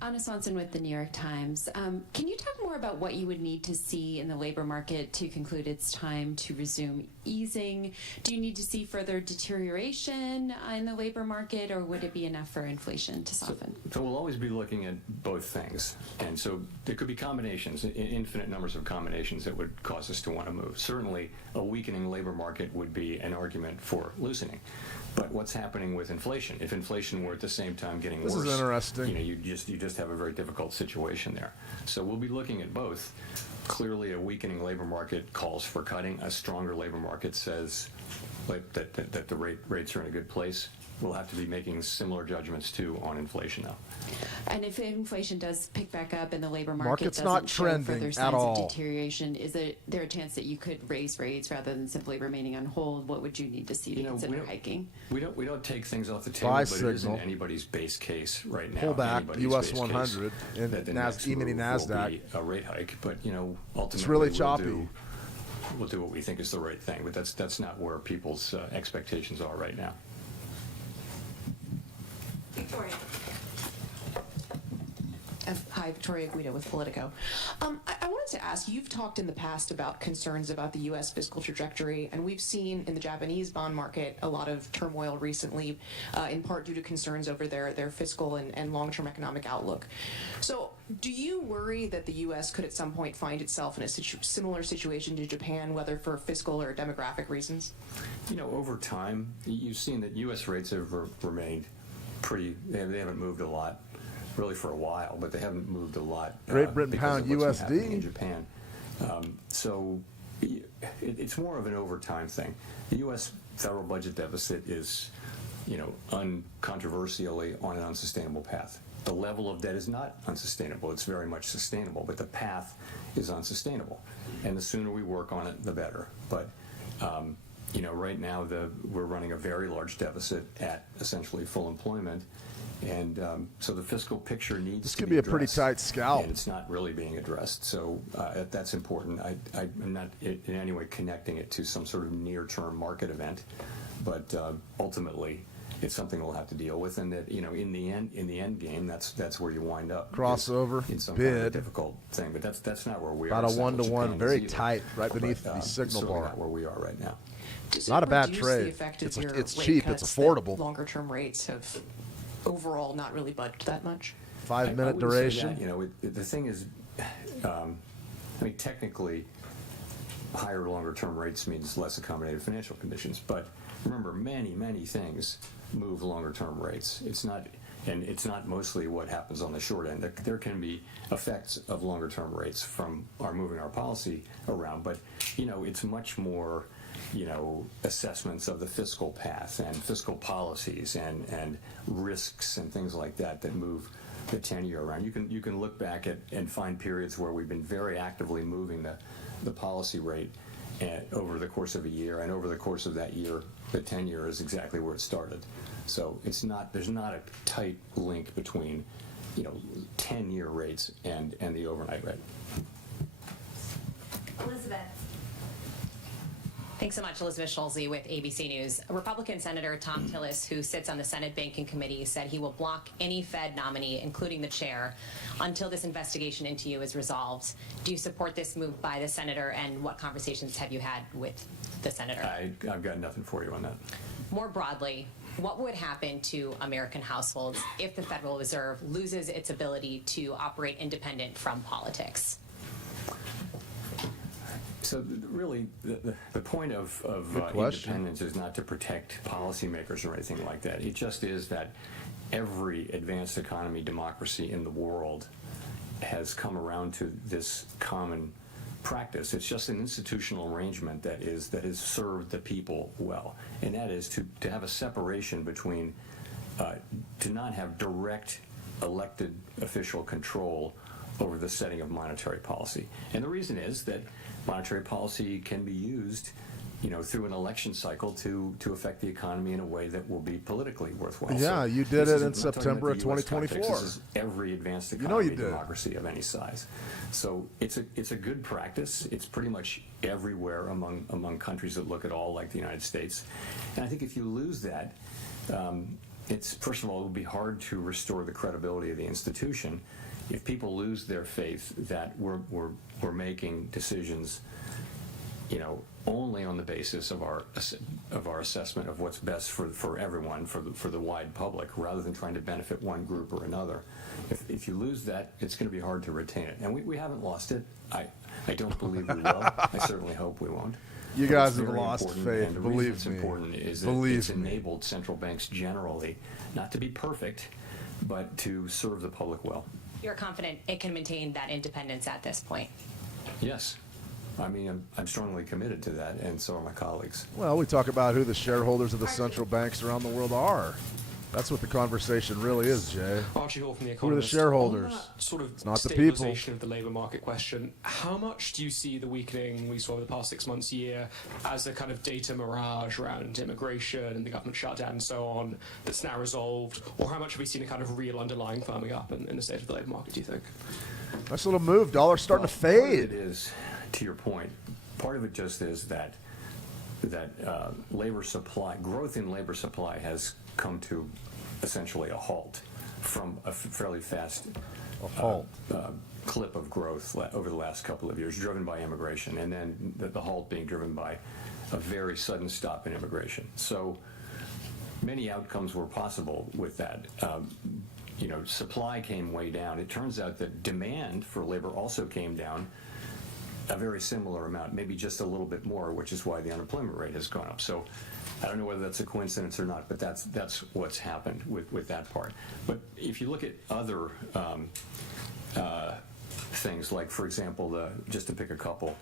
Anna Swanson with the New York Times. Can you talk more about what you would need to see in the labor market to conclude it's time to resume easing? Do you need to see further deterioration in the labor market, or would it be enough for inflation to soften? So we'll always be looking at both things. And so there could be combinations, infinite numbers of combinations that would cause us to want to move. Certainly, a weakening labor market would be an argument for loosening. But what's happening with inflation? If inflation were at the same time getting worse, This is interesting. you just have a very difficult situation there. So we'll be looking at both. Clearly, a weakening labor market calls for cutting. A stronger labor market says that the rates are in a good place. We'll have to be making similar judgments too on inflation, though. And if inflation does pick back up and the labor Market's market not doesn't show trending further at signs all. of deterioration, is there a chance that you could raise rates rather than simply remaining on hold? What would you need to see to consider hiking? We don't take things off the table, Buy but it isn't signal. anybody's base case right now. Pull back, Anybody's US base 100 case and that the next E-mini move will NASDAQ. be a rate hike, but ultimately It's really we'll choppy. We'll do what we think is the right thing, but that's not where people's expectations are right now. Victoria. Hi, Victoria Guido with Politico. I wanted to ask, you've talked in the past about concerns about the U.S. fiscal trajectory, and we've seen in the Japanese bond market a lot of turmoil recently, in part due to concerns over their fiscal and long-term economic outlook. So do you worry that the U.S. could at some point find itself in a similar situation to Japan, whether for fiscal or demographic reasons? Over time, you've seen that U.S. rates have remained they haven't moved a lot, really, for a while, but they haven't moved a lot. Great Britain because pound of what's been USD. happening in Japan. So it's more of an over time thing. The U.S. federal budget deficit is, uncontroversially on an unsustainable path. The level of debt is not unsustainable. It's very much sustainable, but the path is unsustainable. And the sooner we work on it, the better. But right now we're running a very large deficit at essentially full employment, And so the fiscal picture needs This to could be be a pretty addressed, tight scalp. and it's not really being addressed. So that's important. I'm not in any way connecting it to some sort of near-term market event, but ultimately it's something we'll have to deal with. And that, in the end game, that's where you wind up. Crossover, in some kind of a bid. difficult thing. But that's not where we About are. a It's not what 1-to-1, Japan is very either. tight, right beneath But, the signal certainly bar. not where we are right now. Does Not it a bad reduce trade. The effect of It's your it's rate cheap. It's cuts that affordable. Longer-term rates have overall not really budged that much. 5-minute I wouldn't say duration. that. The thing is, technically, higher longer-term rates means less accommodative financial conditions. But remember, many things move longer-term rates. It's not mostly what happens on the short end. There can be effects of longer-term rates from our moving our policy around, but it's much more assessments of the fiscal path and fiscal policies and risks and things like that move the 10-year around. You can look back at and find periods where we've been very actively moving the policy rate over the course of a year, and over the course of that year, the 10-year is exactly where it started. So there's not a tight link between 10-year rates and the overnight rate. Elizabeth. Thanks so much, Elizabeth Schulze with ABC News. Republican Senator Tom Tillis, who sits on the Senate Banking Committee, said he will block any Fed nominee, including the chair, until this investigation into you is resolved. Do you support this move by the senator, and what conversations have you had with the senator? I've got nothing for you on that. More broadly, what would happen to American households if the Federal Reserve loses its ability to operate independent from politics? So really, the point of independence is not to protect policymakers or anything like that. It just is that every advanced economy democracy in the world has come around to this common practice. It's just an institutional arrangement that has served the people well, and that is to have a separation between to not have direct elected official control over the setting of monetary policy. And the reason is that monetary policy can be used, through an election cycle to affect the economy in a way that will be politically worthwhile. Yeah, So you did this it isn't- in I'm not talking September about of the US context. 2024. This is every advanced You economy did. democracy of any size. So it's a good practice. It's pretty much everywhere among countries that look at all like the United States. And I think if you lose that, it's, first of all, it will be hard to restore the credibility of the institution if people lose their faith that we're making decisions, only on the basis of our assessment of what's best for everyone, for the wide public, rather than trying to benefit one group or another. If you lose that, it's going to be hard to retain it. And we haven't lost it. I don't believe we will. I certainly hope we won't. You But guys it's have very lost important, faith, and the reason believe it's me. important is that Believe it's me. enabled central banks generally not to be perfect, but to serve the public well. You're confident it can maintain that independence at this point? Yes. I mean, I'm strongly committed to that, and so are my colleagues. Well, we talk about who the shareholders of the central banks around the world are. That's what the conversation really is, Jay. Archie Hall from The Who are the Economist. shareholders? On that sort of It's not the people. stabilization of the labour market question, how much do you see the weakening we saw over the past 6 months, year, as a kind of data mirage around immigration and the government shutdown and so on that's now resolved? Or how much have we seen a kind of real underlying firming up in the state of the labour market, do you think? Nice little move. Dollar's starting to Part of fade. it is, to your point, part of it just is that labor supply, growth in labor supply has come to essentially a halt from a fairly fast clip of growth over the last couple of years, driven by immigration, and then the halt being driven by a very sudden stop in immigration. So many outcomes were possible with that. Supply came way down. It turns out that demand for labor also came down a very similar amount, maybe just a little bit more, which is why the unemployment rate has gone up. So I don't know whether that's a coincidence or not, but that's what's happened with that part. But if you look at other things, like, for example, just to pick a couple,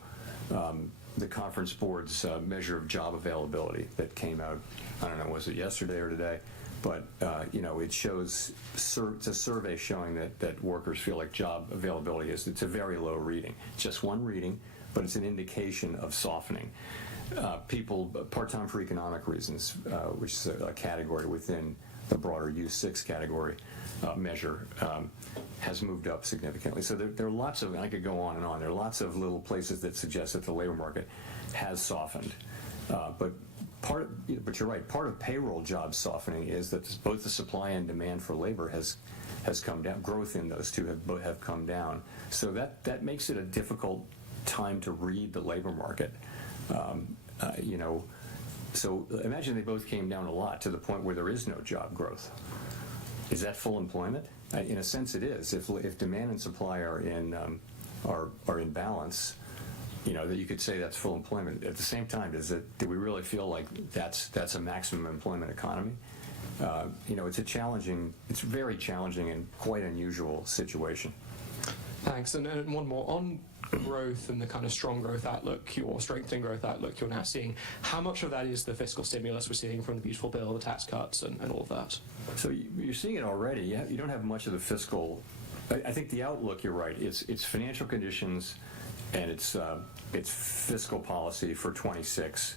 the Conference Board's measure of job availability that came out, I don't know, was it yesterday or today? But, it shows, it's a survey showing that workers feel like job availability it's a very low reading. Just one reading, but it's an indication of softening. People part-time for economic reasons, which is a category within the broader U6 category measure has moved up significantly. So there are lots of, and I could go on and on, there are lots of little places that suggest that the labor market has softened. But you're right, part of payroll jobs softening is that both the supply and demand for labor has come down. Growth in those two have come down. So that makes it a difficult time to read the labor market. So imagine they both came down a lot to the point where there is no job growth. Is that full employment? In a sense, it is. If demand and supply are in balance, that you could say that's full employment. At the same time, do we really feel like that's a maximum employment economy? It's very challenging and quite unusual situation. Thanks. And one more on growth and the kind of strong growth outlook or strengthening growth outlook you're now seeing. How much of that is the fiscal stimulus we're seeing from the beautiful bill, the tax cuts, and all of that? So you're seeing it already. You don't have much of the fiscal. I think the outlook, you're right. It's financial conditions and it's fiscal policy for 26.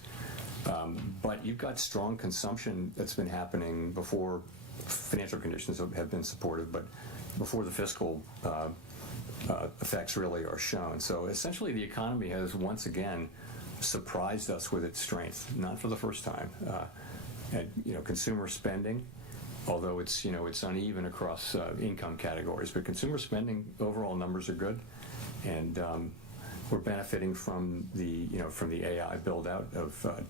But you've got strong consumption that's been happening before financial conditions have been supportive, but before the fiscal effects really are shown. So essentially the economy has once again surprised us with its strength, not for the first time. And consumer spending, although it's uneven across income categories, but consumer spending overall numbers are good, and we're benefiting from the AI build out of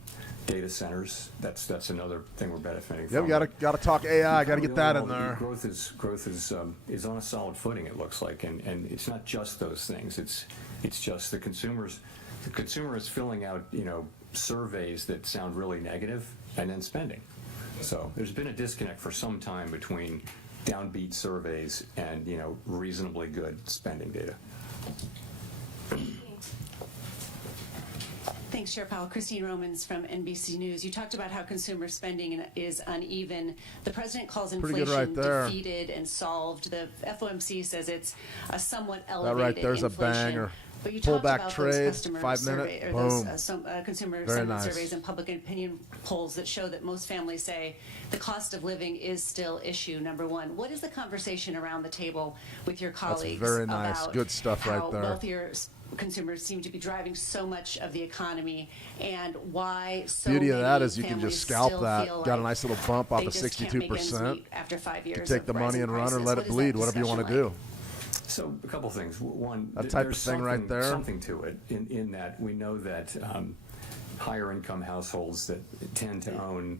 data centers. That's another thing we're benefiting from. Yeah, we got to talk AI. Got to get that in there. Growth is on a solid footing. It looks like, and it's not just those things. It's just the consumer is filling out surveys that sound really negative and then spending. So there's been a disconnect for some time between downbeat surveys and reasonably good spending data. Thanks, Chair Powell. Christine Romans from NBC News. You talked about how consumer spending is uneven. The president calls inflation defeated and solved. The FOMC says it's a somewhat elevated that right there's inflation. A banger. But you Pull talked back about trade, those customer 5 survey, minute, or boom. those consumer Very sentiment nice. surveys and public opinion polls that show that most families say the cost of living is still issue number one. What is the conversation around the table with your colleagues That's very nice. about Good stuff right how there. wealthier consumers seem to be driving so much of the economy, and why so Beauty of many that is you can families just scalp still that. feel Got a like nice little bump off they of just can't make ends 62%. meet after 5 years. You take of the money rising and run or prices. let What it is bleed, that whatever you want to discussion do. So a couple things. One, That type of there's thing right there. something to it in that we know that higher income households that tend to own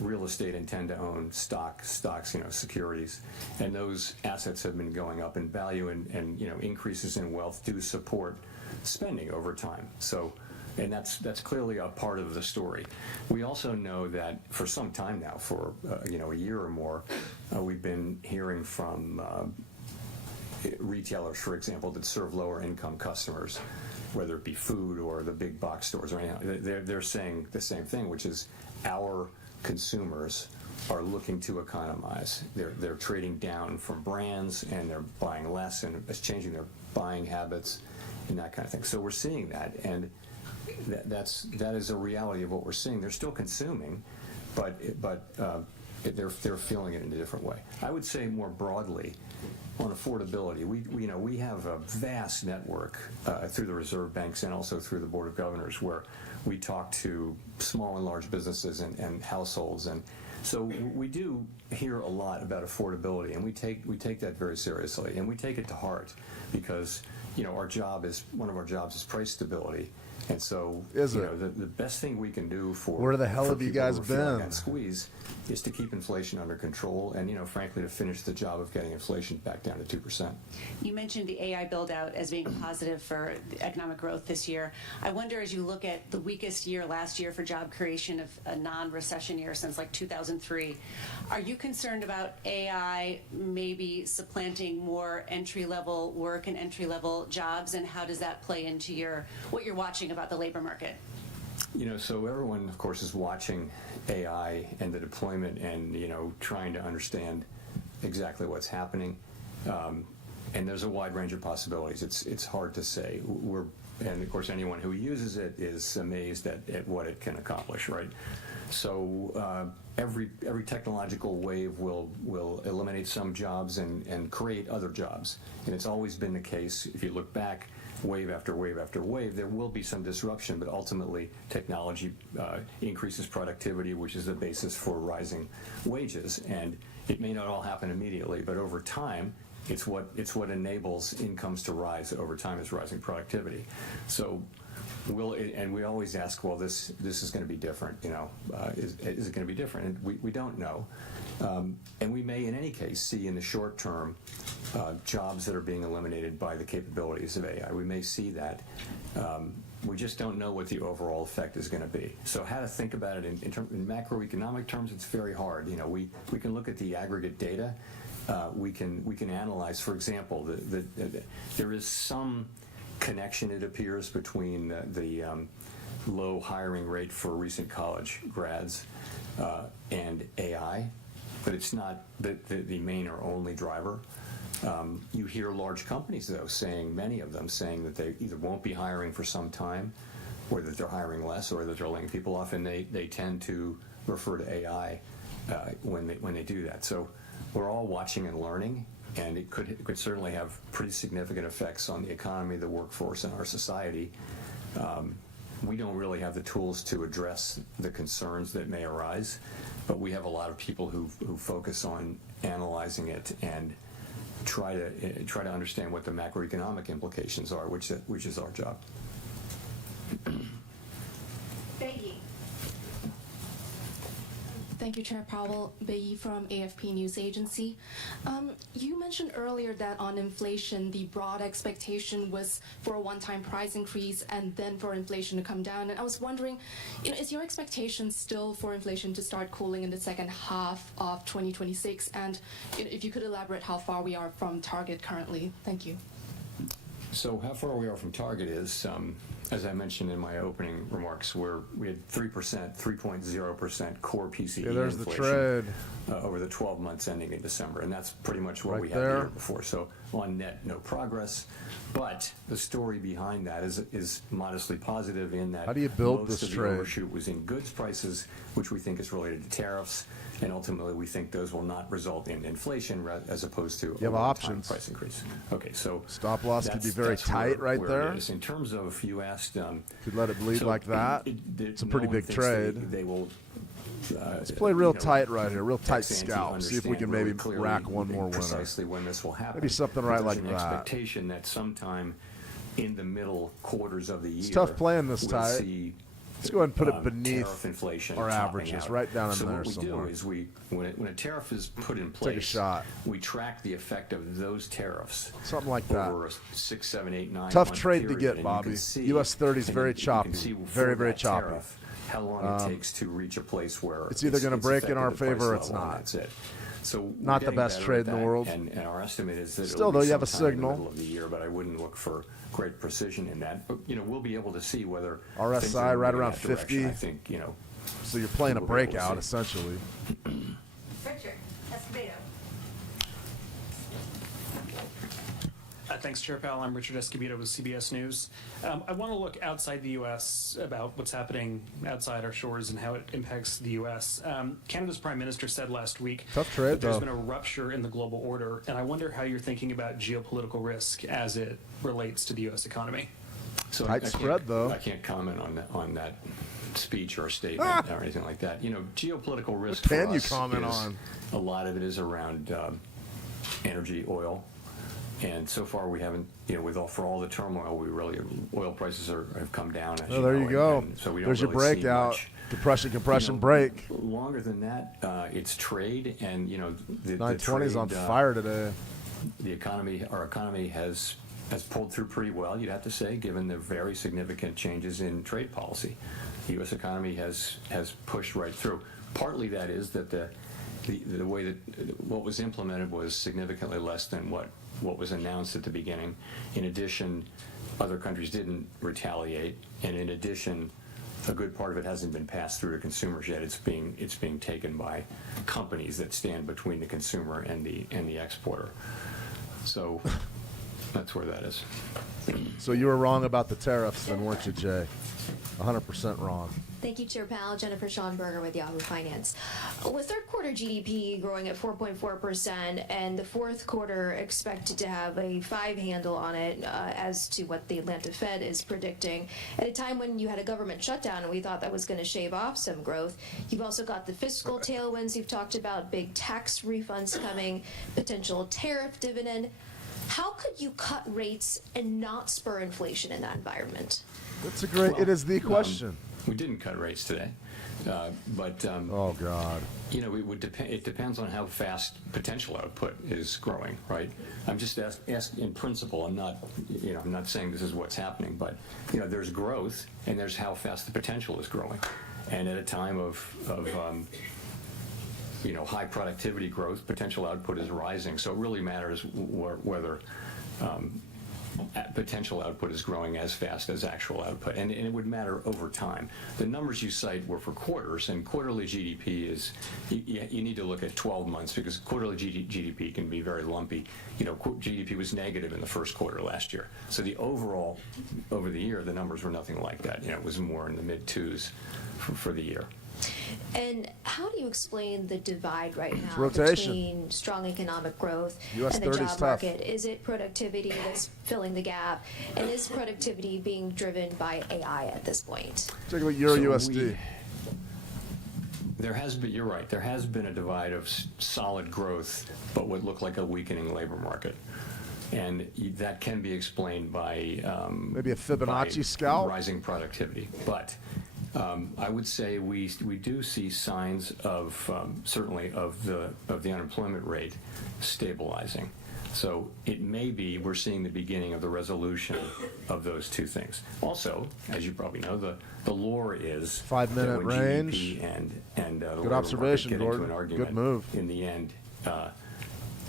real estate and tend to own stocks, securities, and those assets have been going up in value, and increases in wealth do support spending over time. So, and that's clearly a part of the story. We also know that for some time now, for a year or more, we've been hearing from retailers, for example, that serve lower income customers, whether it be food or the big box stores or anything. They're saying the same thing, which is our consumers are looking to economize. They're trading down from brands, and they're buying less, and it's changing their buying habits and that kind of thing. So we're seeing that, and that is a reality of what we're seeing. They're still consuming, but they're feeling it in a different way. I would say more broadly on affordability, we have a vast network through the reserve banks and also through the Board of Governors, where we talk to small and large businesses and households, and so we do hear a lot about affordability, and we take that very seriously, and we take it to heart, because one of our jobs is price stability. And so, the best thing we can do for where the hell have you guys been? That squeeze is to keep inflation under control, and frankly, to finish the job of getting inflation back down to 2%. You mentioned the AI build out as being positive for economic growth this year. I wonder, as you look at the weakest year last year for job creation of a non-recession year since like 2003, are you concerned about AI maybe supplanting more entry-level work and entry-level jobs, and how does that play into what you're watching about the labor market? So everyone, of course, is watching AI and the deployment, and trying to understand exactly what's happening. And there's a wide range of possibilities. It's hard to say. We're and of course anyone who uses it is amazed at what it can accomplish, right? So every technological wave will eliminate some jobs and create other jobs, and it's always been the case. If you look back, wave after wave after wave, there will be some disruption, but ultimately technology increases productivity, which is the basis for rising wages. And it may not all happen immediately, but over time, it's what enables incomes to rise over time, is rising productivity. So and we always ask, well, this is going to be different, is it going to be different? And we don't know. And we may, in any case, see in the short term jobs that are being eliminated by the capabilities of AI. We may see that. We just don't know what the overall effect is going to be. So how to think about it in macroeconomic terms, it's very hard. We can look at the aggregate data. We can analyze, for example, there is some connection, it appears, between the low hiring rate for recent college grads and AI, but it's not the main or only driver. You hear large companies, though, many of them saying that they either won't be hiring for some time, or that they're hiring less, or that they're laying people off, and they tend to refer to AI when they do that. So we're all watching and learning, and it could certainly have pretty significant effects on the economy, the workforce, and our society. We don't really have the tools to address the concerns that may arise, but we have a lot of people who focus on analyzing it and try to understand what the macroeconomic implications are, which is our job. Thank you, Chair Powell. Beyi from AFP News Agency. You mentioned earlier that on inflation, the broad expectation was for a one-time price increase and then for inflation to come down. And I was wondering, is your expectation still for inflation to start cooling in the second half of 2026? And if you could elaborate how far we are from target currently. Thank you. So how far we are from target is, as I mentioned in my opening remarks, we had 3.0% core PCE there's inflation the trade. Over the 12 months ending in December, and that's pretty much what Right we had the there. year before. So on net, no progress, but the story behind that is modestly positive in that How do you build most this of the trade? overshoot was in goods prices, which we think is related to tariffs, and ultimately we think those will not result in inflation as opposed to You have a one-time options. price increase. Okay, so Stop loss could be that's- very that's tight where right there. it is. In terms of, you asked, Could let it bleed like that. It's a pretty no one big thinks trade. They will. Let's play real tight right here, real tight ex ante scalp. See if we can understand maybe really clearly rack one more winner. precisely when this will happen. Maybe something But right there's like an that. expectation that sometime in the middle quarters of the year, It's tough playing this we'll tight. see, Let's go ahead and put it tariff beneath inflation our topping averages, out. right down in so there what we somewhere. do is when a tariff is put in place, Take a shot. we track the effect of those tariffs Something like that. over a 6, 7, 8, 9 Tough month trade to period, get, and you Bobby. can see- US 30 is and very you can choppy. see Very, for very that choppy. tariff how long it takes to reach a place where It's either gonna break in our affected the price favor or it's level, and not. that's it. So we're Not the getting best better trade at in the that, world. And our estimate is that Still, it'll though, be you have a sometime in signal. the middle of the year, but I wouldn't look for great precision in that. But we'll be able to see whether RSI things are right moving in around that direction. 50. I think So you're playing a we'll be able to breakout, see. essentially. Richard Escobedo. Thanks, Chair Powell. I'm Richard Escobedo with CBS News. I want to look outside the U.S. about what's happening outside our shores and how it impacts the U.S. Canada's Prime Minister said last week Tough trade, that there's though. been a rupture in the global order, and I wonder how you're thinking about geopolitical risk as it relates to the U.S. economy. So Tight spread, though. I can't comment on that speech or statement or anything like that. Geopolitical risk. What can for you us comment is- on? A lot of it is around energy, oil, and so far we haven't. For all the turmoil, oil prices have come down. As Oh, there you know, go. and so we don't There's your really see breakout. much. Compression break. Longer than that, it's trade, and the 920 is on trade, fire today. our economy has pulled through pretty well, you'd have to say, given the very significant changes in trade policy. The U.S. economy has pushed right through. Partly that is that the way that what was implemented was significantly less than what was announced at the beginning. In addition, other countries didn't retaliate, and in addition, a good part of it hasn't been passed through to consumers yet. It's being taken by companies that stand between the consumer and the exporter. So That's where that is. So you were wrong about the tariffs then, weren't you, Jay? 100% wrong. Thank you, Chair Powell. Jennifer Schonberger with Yahoo Finance. With third quarter GDP growing at 4.4% and the fourth quarter expected to have a 5 handle on it as to what the Atlanta Fed is predicting, at a time when you had a government shutdown and we thought that was going to shave off some growth, you've also got the fiscal tailwinds you've talked about, big tax refunds coming, potential tariff dividend. How could you cut rates and not spur inflation in that environment? That's a great, it is the question. We didn't cut rates today, but oh God, you know, it depends on how fast potential output is growing, right? I'm just asking in principle. I'm not saying this is what's happening, but you know, there's growth and there's how fast the potential is growing, and at a time of you know, high productivity growth, potential output is rising. So it really matters whether potential output is growing as fast as actual output, and it would matter over time. The numbers you cite were for quarters, and quarterly GDP is, you need to look at 12 months because quarterly GDP can be very lumpy. You know, GDP was negative in the first quarter last year, so the overall, over the year, the numbers were nothing like that. You know, it was more in the mid-2s for the year. And how do you explain the divide right now rotation between strong economic growth US and the 30's job tough. market? Is it productivity that's filling the gap? And is productivity being driven by AI at this point? Take a look at Euro USD. There has been, you're right, there has been a divide of solid growth, but what looked like a weakening labor market. And that can be explained by maybe a Fibonacci scalp, rising productivity. But I would say we do see signs of certainly of the unemployment rate stabilizing. So it may be we're seeing the beginning of the resolution of those two things. Also, as you probably know, the lore is 5-minute range GDP and the good observation, get Gordon. into an argument. Good move. In the end,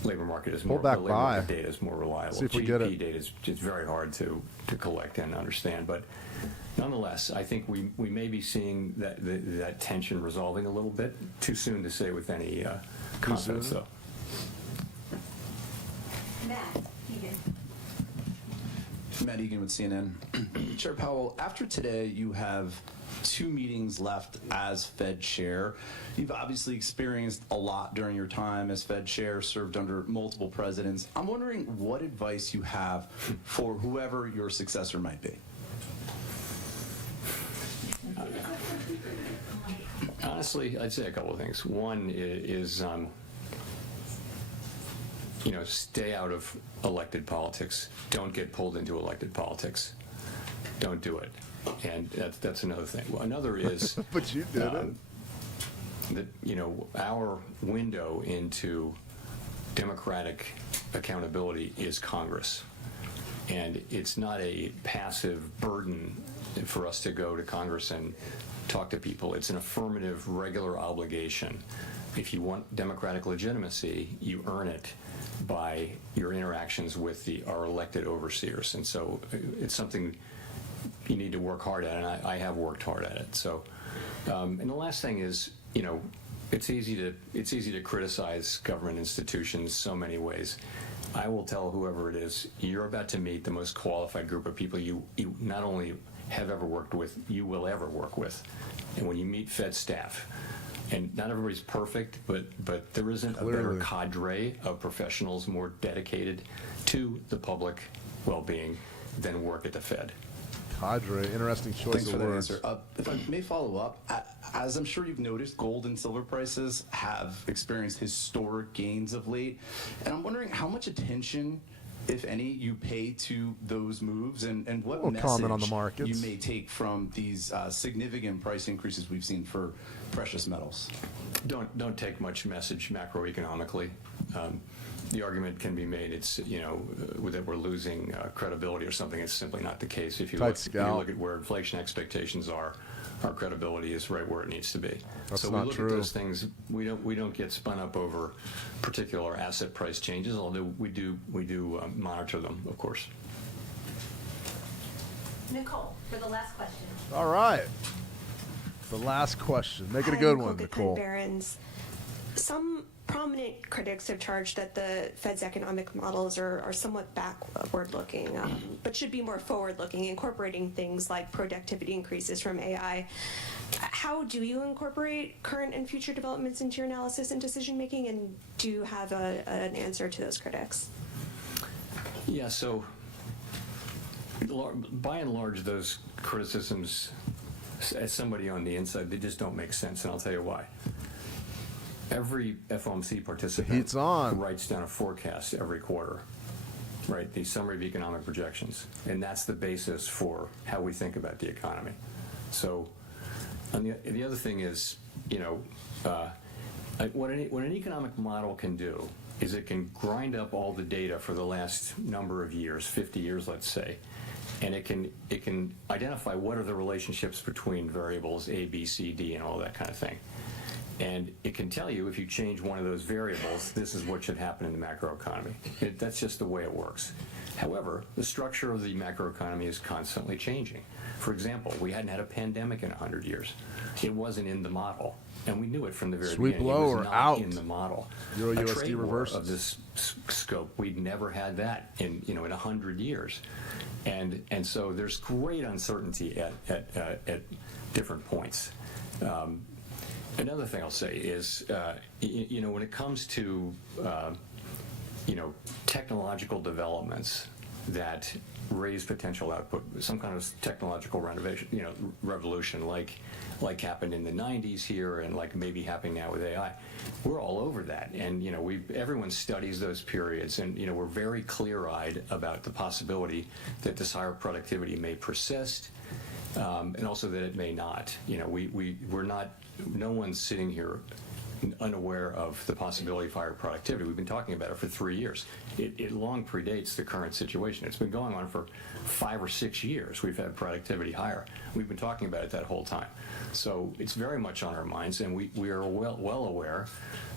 labor market is Pull more. back The labor by. market data is more reliable. See if we GDP get it. data is just very hard to collect and understand, but. Nonetheless, I think we may be seeing that tension resolving a little bit. Too soon to say with any confidence, though. Matt Egan with CNN. Chair Powell, after today, you have 2 meetings left as Fed chair. You've obviously experienced a lot during your time as Fed chair, served under multiple presidents. I'm wondering what advice you have for whoever your successor might be. Honestly, I'd say a couple of things. One is you know, stay out of elected politics. Don't get pulled into elected politics. Don't do it. And that's another thing. Well, another is but you did it. That, you know, our window into democratic accountability is Congress. And it's not a passive burden for us to go to Congress and talk to people. It's an affirmative, regular obligation. If you want democratic legitimacy, you earn it by your interactions with our elected overseers. And so it's something you need to work hard at, and I have worked hard at it. So, and the last thing is, you know, it's easy to criticize government institutions so many ways. I will tell whoever it is, you're about to meet the most qualified group of people you not only have ever worked with, you will ever work with. And when you meet Fed staff, and not everybody's perfect, but there isn't a better cadre of professionals more dedicated to the public well-being than work at the Fed. Cadre, interesting choice Thanks of for that words. answer. If I may follow up, as I'm sure you've noticed, gold and silver prices have experienced historic gains of late. And I'm wondering how much attention, if any, you pay to those moves and what We'll message comment on the markets. you may take from these significant price increases we've seen for precious metals. Don't take much message macroeconomically. The argument can be made, it's, you know, that we're losing credibility or something. It's simply not the case. If you look at where inflation expectations are, our credibility is right where it needs to be. That's so not we look true. at those things. We don't get spun up over particular asset price changes, although we do monitor them, of course. Nicole, for the last question. All right. The last question. Make it a good one, Nicole. Barron's. Some prominent critics have charged that the Fed's economic models are somewhat backward-looking, but should be more forward-looking, incorporating things like productivity increases from AI. How do you incorporate current and future developments into your analysis and decision-making, and do you have an answer to those critics? Yeah, so by and large, those criticisms, as somebody on the inside, they just don't make sense, and I'll tell you why. Every FOMC participant writes down a forecast every quarter, right? The summary of economic projections, and that's the basis for how we think about the economy. So, the other thing is, what an economic model can do is it can grind up all the data for the last number of years, 50 years, let's say, and it can identify what are the relationships between variables A, B, C, D, and all that kind of thing. And it can tell you if you change one of those variables, this is what should happen in the macroeconomy. That's just the way it works. However, the structure of the macroeconomy is constantly changing. For example, we hadn't had a pandemic in 100 years. It wasn't in the model, and we knew it from the very beginning. Sweep low it was or not out. in the model. Euro a USD trade war reverse of this scope, we'd never had that in 100 years, and so there's great uncertainty at different points. Another thing I'll say is, when it comes to, technological developments that raise potential output, some kind of technological revolution, like happened in the 90s here, and like maybe happening now with AI, we're all over that. And everyone studies those periods, and we're very clear-eyed about the possibility that this higher productivity may persist, and also that it may not. We're not. No one's sitting here unaware of the possibility of higher productivity. We've been talking about it for 3 years. It long predates the current situation. It's been going on for 5 or 6 years. We've had productivity higher. We've been talking about it that whole time. So it's very much on our minds, and we are well aware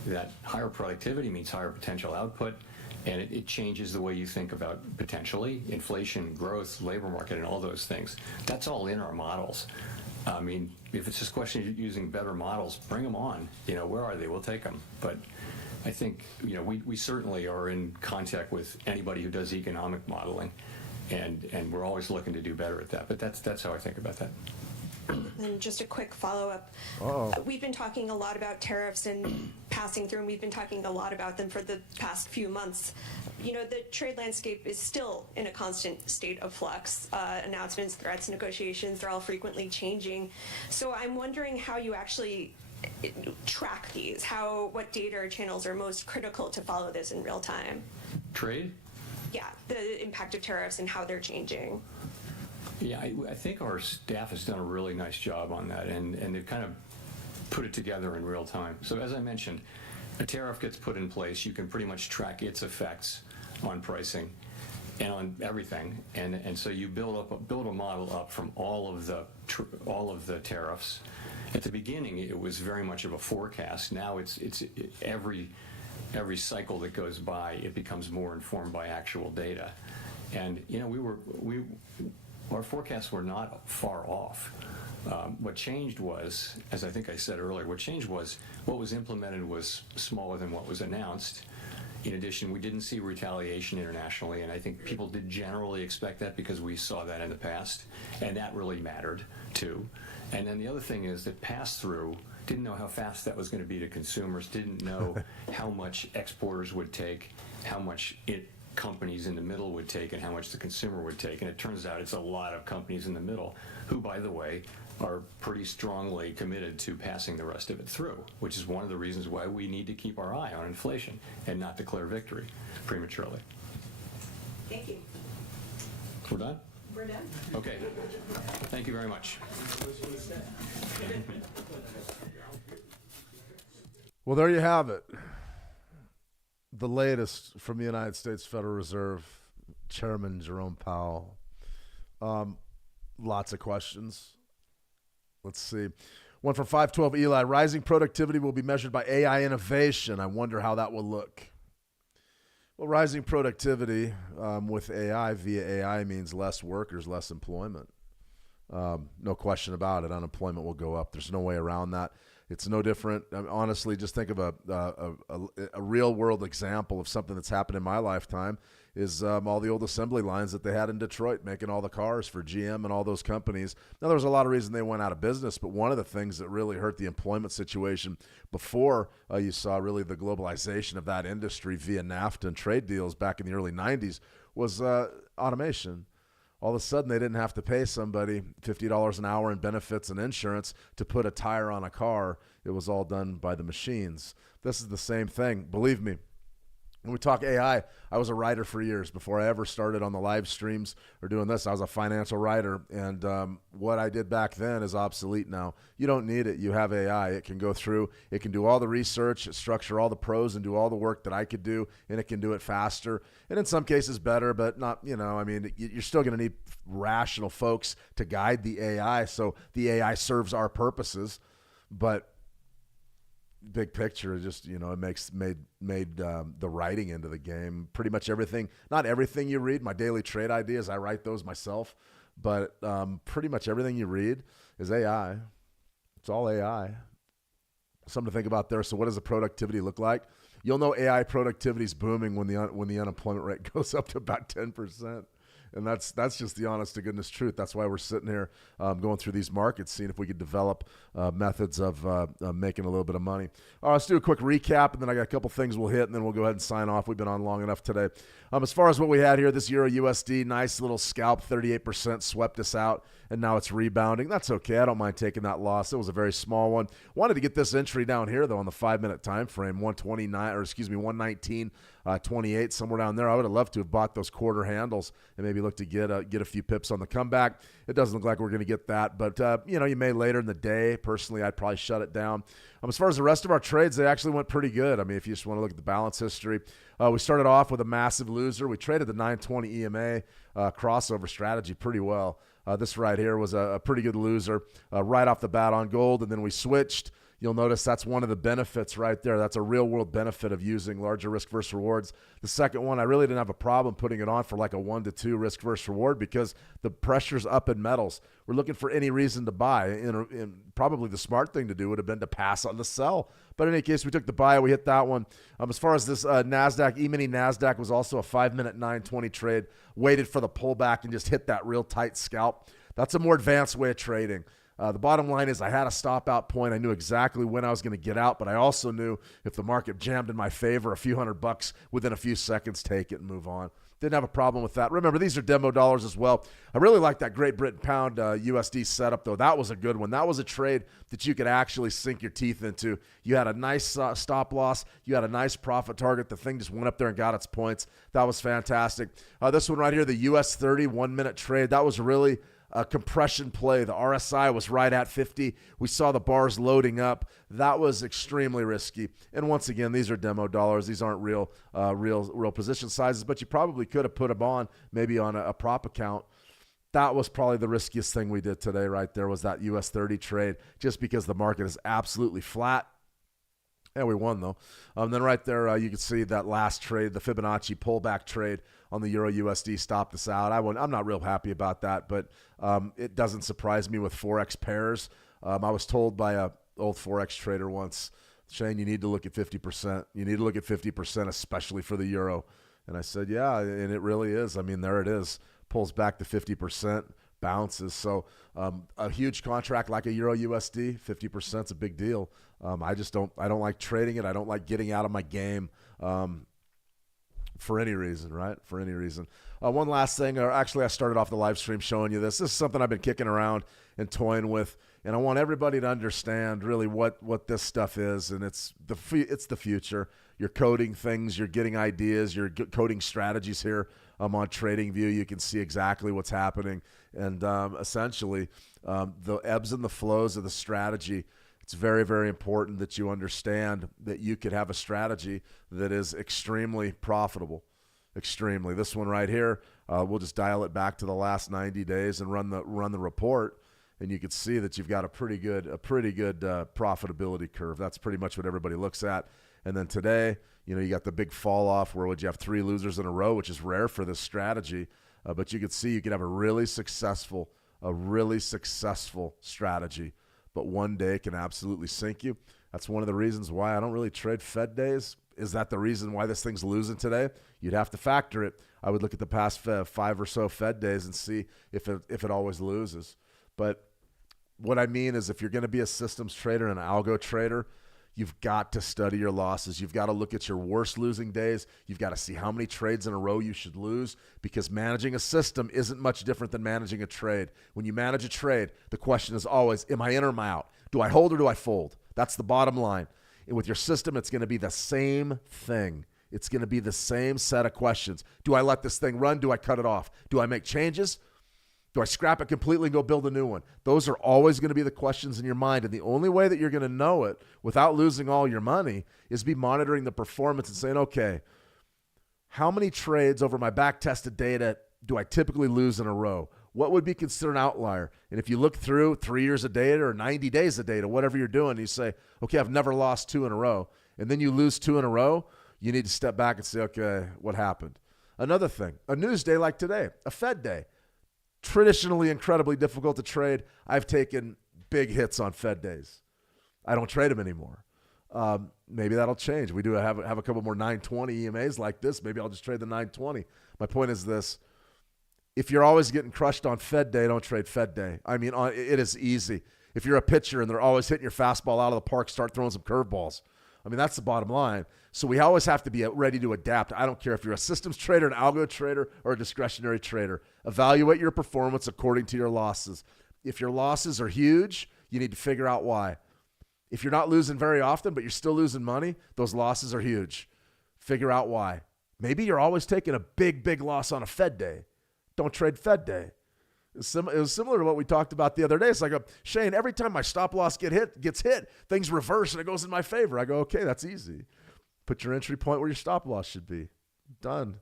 that higher productivity means higher potential output, and it changes the way you think about potentially inflation, growth, labor market, and all those things. That's all in our models. I mean, if it's just a question of using better models, bring them on. Where are they? We'll take them. But I think, we certainly are in contact with anybody who does economic modeling, and we're always looking to do better at that. But that's how I think about that. And just a quick follow-up. We've been talking a lot about tariffs and passing through, and we've been talking a lot about them for the past few months. The trade landscape is still in a constant state of flux. Announcements, threats, negotiations, they're all frequently changing. So I'm wondering how you actually track these, what data or channels are most critical to follow this in real time. Trade? Yeah, the impact of tariffs and how they're changing. Yeah, I think our staff has done a really nice job on that, and they've kind of put it together in real time. So as I mentioned, a tariff gets put in place, you can pretty much track its effects on pricing and on everything, and so you build a model up from all of the tariffs. At the beginning, it was very much of a forecast. Now it's every cycle that goes by, it becomes more informed by actual data, and our forecasts were not far off. What changed was, as I think I said earlier, what was implemented was smaller than what was announced. In addition, we didn't see retaliation internationally, and I think people did generally expect that because we saw that in the past, and that really mattered too. And then the other thing is that pass-through didn't know how fast that was going to be to consumers, didn't know how much exporters would take, how much companies in the middle would take, and how much the consumer would take. And it turns out it's a lot of companies in the middle who, by the way, are pretty strongly committed to passing the rest of it through, which is one of the reasons why we need to keep our eye on inflation and not declare victory prematurely. Thank you. We're done? We're done. Okay. Thank you very much. Well, there you have it. The latest from the United States Federal Reserve, Chairman Jerome Powell. Lots of questions. Let's see. One from 512 Eli. Rising productivity will be measured by AI innovation. I wonder how that will look. Well, rising productivity with AI via AI means less workers, less employment. No question about it. Unemployment will go up. There's no way around that. It's no different. I mean, honestly, just think of a real world example of something that's happened in my lifetime is all the old assembly lines that they had in Detroit making all the cars for GM and all those companies. Now, there was a lot of reason they went out of business, but one of the things that really hurt the employment situation before you saw really the globalization of that industry via NAFTA and trade deals back in the early 90s was automation. All of a sudden, they didn't have to pay somebody $50 an hour in benefits and insurance to put a tire on a car. It was all done by the machines. This is the same thing. Believe me, when we talk AI, I was a writer for years. Before I ever started on the live streams or doing this, I was a financial writer. And what I did back then is obsolete now. You don't need it. You have AI. It can go through. It can do all the research, structure all the pros, and do all the work that I could do. And it can do it faster. And in some cases better, but not, I mean, you're still going to need rational folks to guide the AI. So the AI serves our purposes. But big picture, just it made the writing into the game. Pretty much everything, not everything you read. My daily trade ideas, I write those myself, but pretty much everything you read is AI. It's all AI. Something to think about there. So, what does the productivity look like? You'll know AI productivity is booming when the unemployment rate goes up to about 10%. And that's just the honest to goodness truth. That's why we're sitting here going through these markets, seeing if we could develop methods of making a little bit of money. All right, let's do a quick recap, and then I got a couple things we'll hit, and then we'll go ahead and sign off. We've been on long enough today. As far as what we had here, this Euro USD, nice little scalp, 38% swept us out, and now it's rebounding. That's okay. I don't mind taking that loss. It was a very small one. Wanted to get this entry down here, though, on the 5-minute time frame, 129.28, somewhere down there. I would have loved to have bought those quarter handles and maybe look to get a few pips on the comeback. It doesn't look like we're going to get that, but you may later in the day. Personally, I'd probably shut it down. As far as the rest of our trades, they actually went pretty good. I mean, if you just want to look at the balance history, we started off with a massive loser. We traded the 920 EMA crossover strategy pretty well. This right here was a pretty good loser right off the bat on gold, and then we switched. You'll notice that's one of the benefits right there. That's a real-world benefit of using larger risk versus rewards. The second one, I really didn't have a problem putting it on for like a 1 to 2 risk versus reward because the pressure's up in metals. We're looking for any reason to buy, and probably the smart thing to do would have been to pass on the sell. But in any case, we took the buy. We hit that one. As far as this NASDAQ, E-mini NASDAQ was also a 5-minute 920 trade. Waited for the pullback and just hit that real tight scalp. That's a more advanced way of trading. The bottom line is I had a stop out point. I knew exactly when I was going to get out, but I also knew if the market jammed in my favor, a few $100 within a few seconds, take it and move on. Didn't have a problem with that. Remember, these are demo dollars as well. I really like that Great Britain pound USD setup, though. That was a good one. That was a trade that you could actually sink your teeth into. You had a nice stop loss. You had a nice profit target. The thing just went up there and got its points. That was fantastic. This one right here, the US 30 1-minute trade, that was really a compression play. The RSI was right at 50. We saw the bars loading up. That was extremely risky. And once again, these are demo dollars. These aren't real position sizes, but you probably could have put them on maybe on a prop account. That was probably the riskiest thing we did today right there was that US 30 trade just because the market is absolutely flat. Yeah, we won, though. Then right there, you can see that last trade, the Fibonacci pullback trade on the Euro USD stopped us out. I'm not real happy about that, but it doesn't surprise me with forex pairs. I was told by an old forex trader once, Shane, you need to look at 50%. You need to look at 50%, especially for the Euro. And I said, yeah, and it really is. I mean, there it is. Pulls back to 50%. Bounces. So a huge contract like a Euro USD, 50% is a big deal. I don't like trading it. I don't like getting out of my game for any reason, right? For any reason. One last thing, or actually I started off the live stream showing you this. This is something I've been kicking around and toying with, and I want everybody to understand really what this stuff is, and it's the future. You're coding things, you're getting ideas, you're coding strategies here. On TradingView, you can see exactly what's happening. And essentially, the ebbs and the flows of the strategy, it's very, very important that you understand that you could have a strategy that is extremely profitable. Extremely. This one right here, we'll just dial it back to the last 90 days and run the report. And you can see that you've got a pretty good profitability curve. That's pretty much what everybody looks at. And then today, you got the big fall off where would you have 3 losers in a row, which is rare for this strategy. But you could see you could have a really successful a really successful strategy, but one day can absolutely sink you. That's one of the reasons why I don't really trade Fed days. Is that the reason why this thing's losing today? You'd have to factor it. I would look at the past 5 or so Fed days and see if it always loses. But what I mean is, if you're going to be a systems trader and an algo trader, you've got to study your losses. You've got to look at your worst losing days. You've got to see how many trades in a row you should lose, because managing a system isn't much different than managing a trade. When you manage a trade, the question is always, am I in or am I out? Do I hold or do I fold? That's the bottom line. And with your system, it's going to be the same thing. It's going to be the same set of questions. Do I let this thing run? Do I cut it off? Do I make changes? Do I scrap it completely and go build a new one? Those are always going to be the questions in your mind. And the only way that you're going to know it without losing all your money is be monitoring the performance and saying, okay, how many trades over my back-tested data do I typically lose in a row? What would be considered an outlier? And if you look through 3 years of data or 90 days of data, whatever you're doing, you say, okay, I've never lost 2 in a row, and then you lose 2 in a row, you need to step back and say, okay, what happened? Another thing, a news day like today, a Fed day, traditionally incredibly difficult to trade. I've taken big hits on Fed days. I don't trade them anymore. Maybe that'll change. We do have a couple more 920 EMAs like this. Maybe I'll just trade the 920. My point is this. If you're always getting crushed on Fed day, don't trade Fed day. I mean, it is easy. If you're a pitcher and they're always hitting your fastball out of the park, start throwing some curveballs. I mean, that's the bottom line. So we always have to be ready to adapt. I don't care if you're a systems trader, an algo trader, or a discretionary trader. Evaluate your performance according to your losses. If your losses are huge, you need to figure out why. If you're not losing very often, but you're still losing money, those losses are huge. Figure out why. Maybe you're always taking a big loss on a Fed day. Don't trade Fed day. It was similar to what we talked about the other day. It's like, Shane, every time my stop loss gets hit, things reverse and it goes in my favor. I go, okay, that's easy. Put your entry point where your stop loss should be. Done.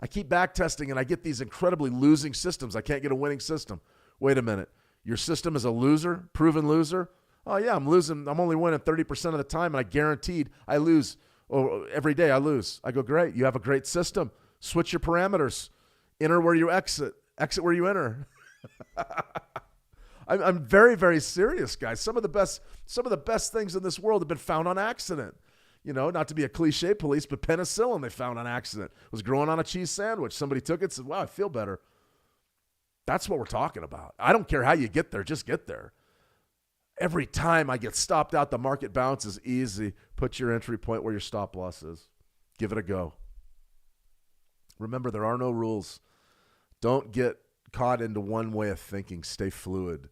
I keep back testing and I get these incredibly losing systems. I can't get a winning system. Wait a minute. Your system is a loser, proven loser? Oh, yeah, I'm losing. I'm only winning 30% of the time, and I guaranteed I lose. Oh, every day I lose. I go, great. You have a great system. Switch your parameters. Enter where you exit. Exit where you enter. I'm very, very serious, guys. Some of the best things in this world have been found on accident. You know, not to be a cliche police, but penicillin they found on accident. It was growing on a cheese sandwich. Somebody took it and said, wow, I feel better. That's what we're talking about. I don't care how you get there. Just get there. Every time I get stopped out, the market bounces. Easy. Put your entry point where your stop loss is. Give it a go. Remember, there are no rules. Don't get caught into one way of thinking. Stay fluid.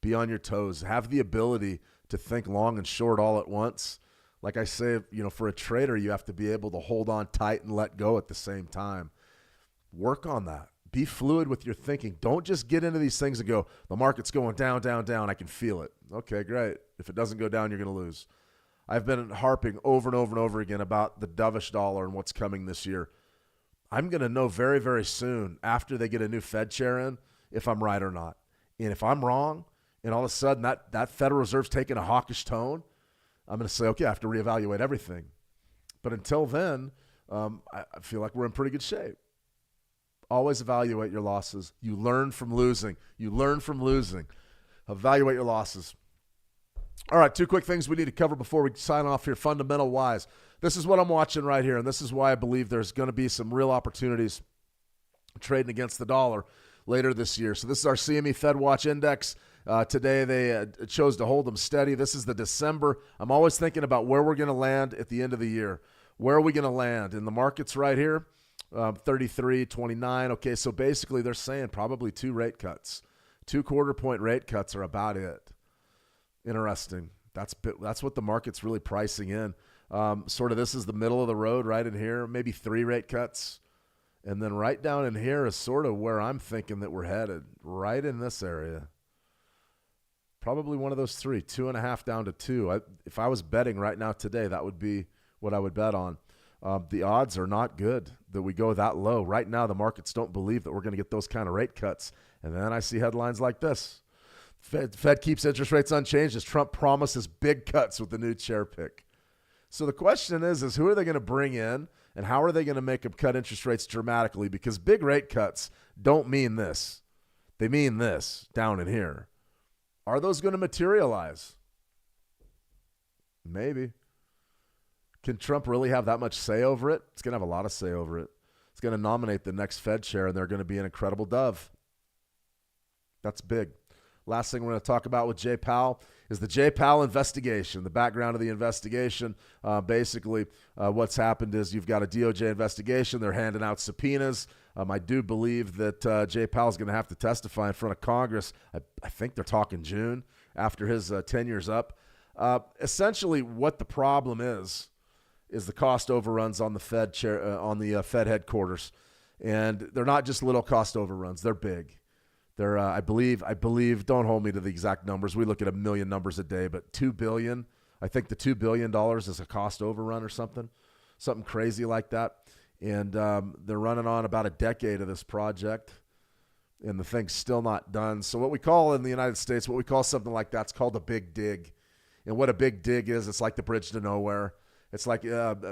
Be on your toes. Have the ability to think long and short all at once. Like I say, you know, for a trader, you have to be able to hold on tight and let go at the same time. Work on that. Be fluid with your thinking. Don't just get into these things and go, the market's going down, down, down. I can feel it. Okay, great. If it doesn't go down, you're going to lose. I've been harping over and over and over again about the dovish dollar and what's coming this year. I'm going to know very, very soon after they get a new Fed chair in if I'm right or not. And if I'm wrong and all of a sudden that Federal Reserve's taking a hawkish tone, I'm going to say, okay, I have to reevaluate everything. But until then, I feel like we're in pretty good shape. Always evaluate your losses. You learn from losing. Evaluate your losses. All right, 2 quick things we need to cover before we sign off here, fundamental wise. This is what I'm watching right here, and this is why I believe there's going to be some real opportunities trading against the dollar later this year. So this is our CME Fed Watch Index. Today they chose to hold them steady. This is the December. I'm always thinking about where we're going to land at the end of the year. Where are we going to land? And the market's right here, 33.29. Okay, so basically they're saying probably 2 rate cuts. 2 quarter-point rate cuts are about it. Interesting. That's what the market's really pricing in. Sort of this is the middle of the road right in here, maybe 3 rate cuts. And then right down in here is sort of where I'm thinking that we're headed, right in this area. Probably one of those 3, 2.5 down to 2. If I was betting right now today, that would be what I would bet on. The odds are not good that we go that low. Right now, the markets don't believe that we're going to get those kind of rate cuts. And then I see headlines like this. Fed keeps interest rates unchanged as Trump promises big cuts with the new chair pick. So the question is who are they going to bring in and how are they going to make them cut interest rates dramatically? Because big rate cuts don't mean this. They mean this down in here. Are those going to materialize? Maybe. Can Trump really have that much say over it? It's going to have a lot of say over it. It's going to nominate the next Fed chair, and they're going to be an incredible dove. That's big. Last thing we're going to talk about with Jay Powell is the Jay Powell investigation, the background of the investigation. Basically, what's happened is you've got a DOJ investigation. They're handing out subpoenas. I do believe that Jay Powell's going to have to testify in front of Congress. I think they're talking June after his tenure's up. Essentially, what the problem is the cost overruns on the Fed chair, on the Fed headquarters, and they're not just little cost overruns; they're big. They're, I believe. Don't hold me to the exact numbers. We look at a million numbers a day, but $2 billion. I think the $2 billion is a cost overrun or something crazy like that. And they're running on about a decade of this project, and the thing's still not done. So what we call in the United States, what we call something like that's called a big dig. And what a big dig is, it's like the bridge to nowhere. It's like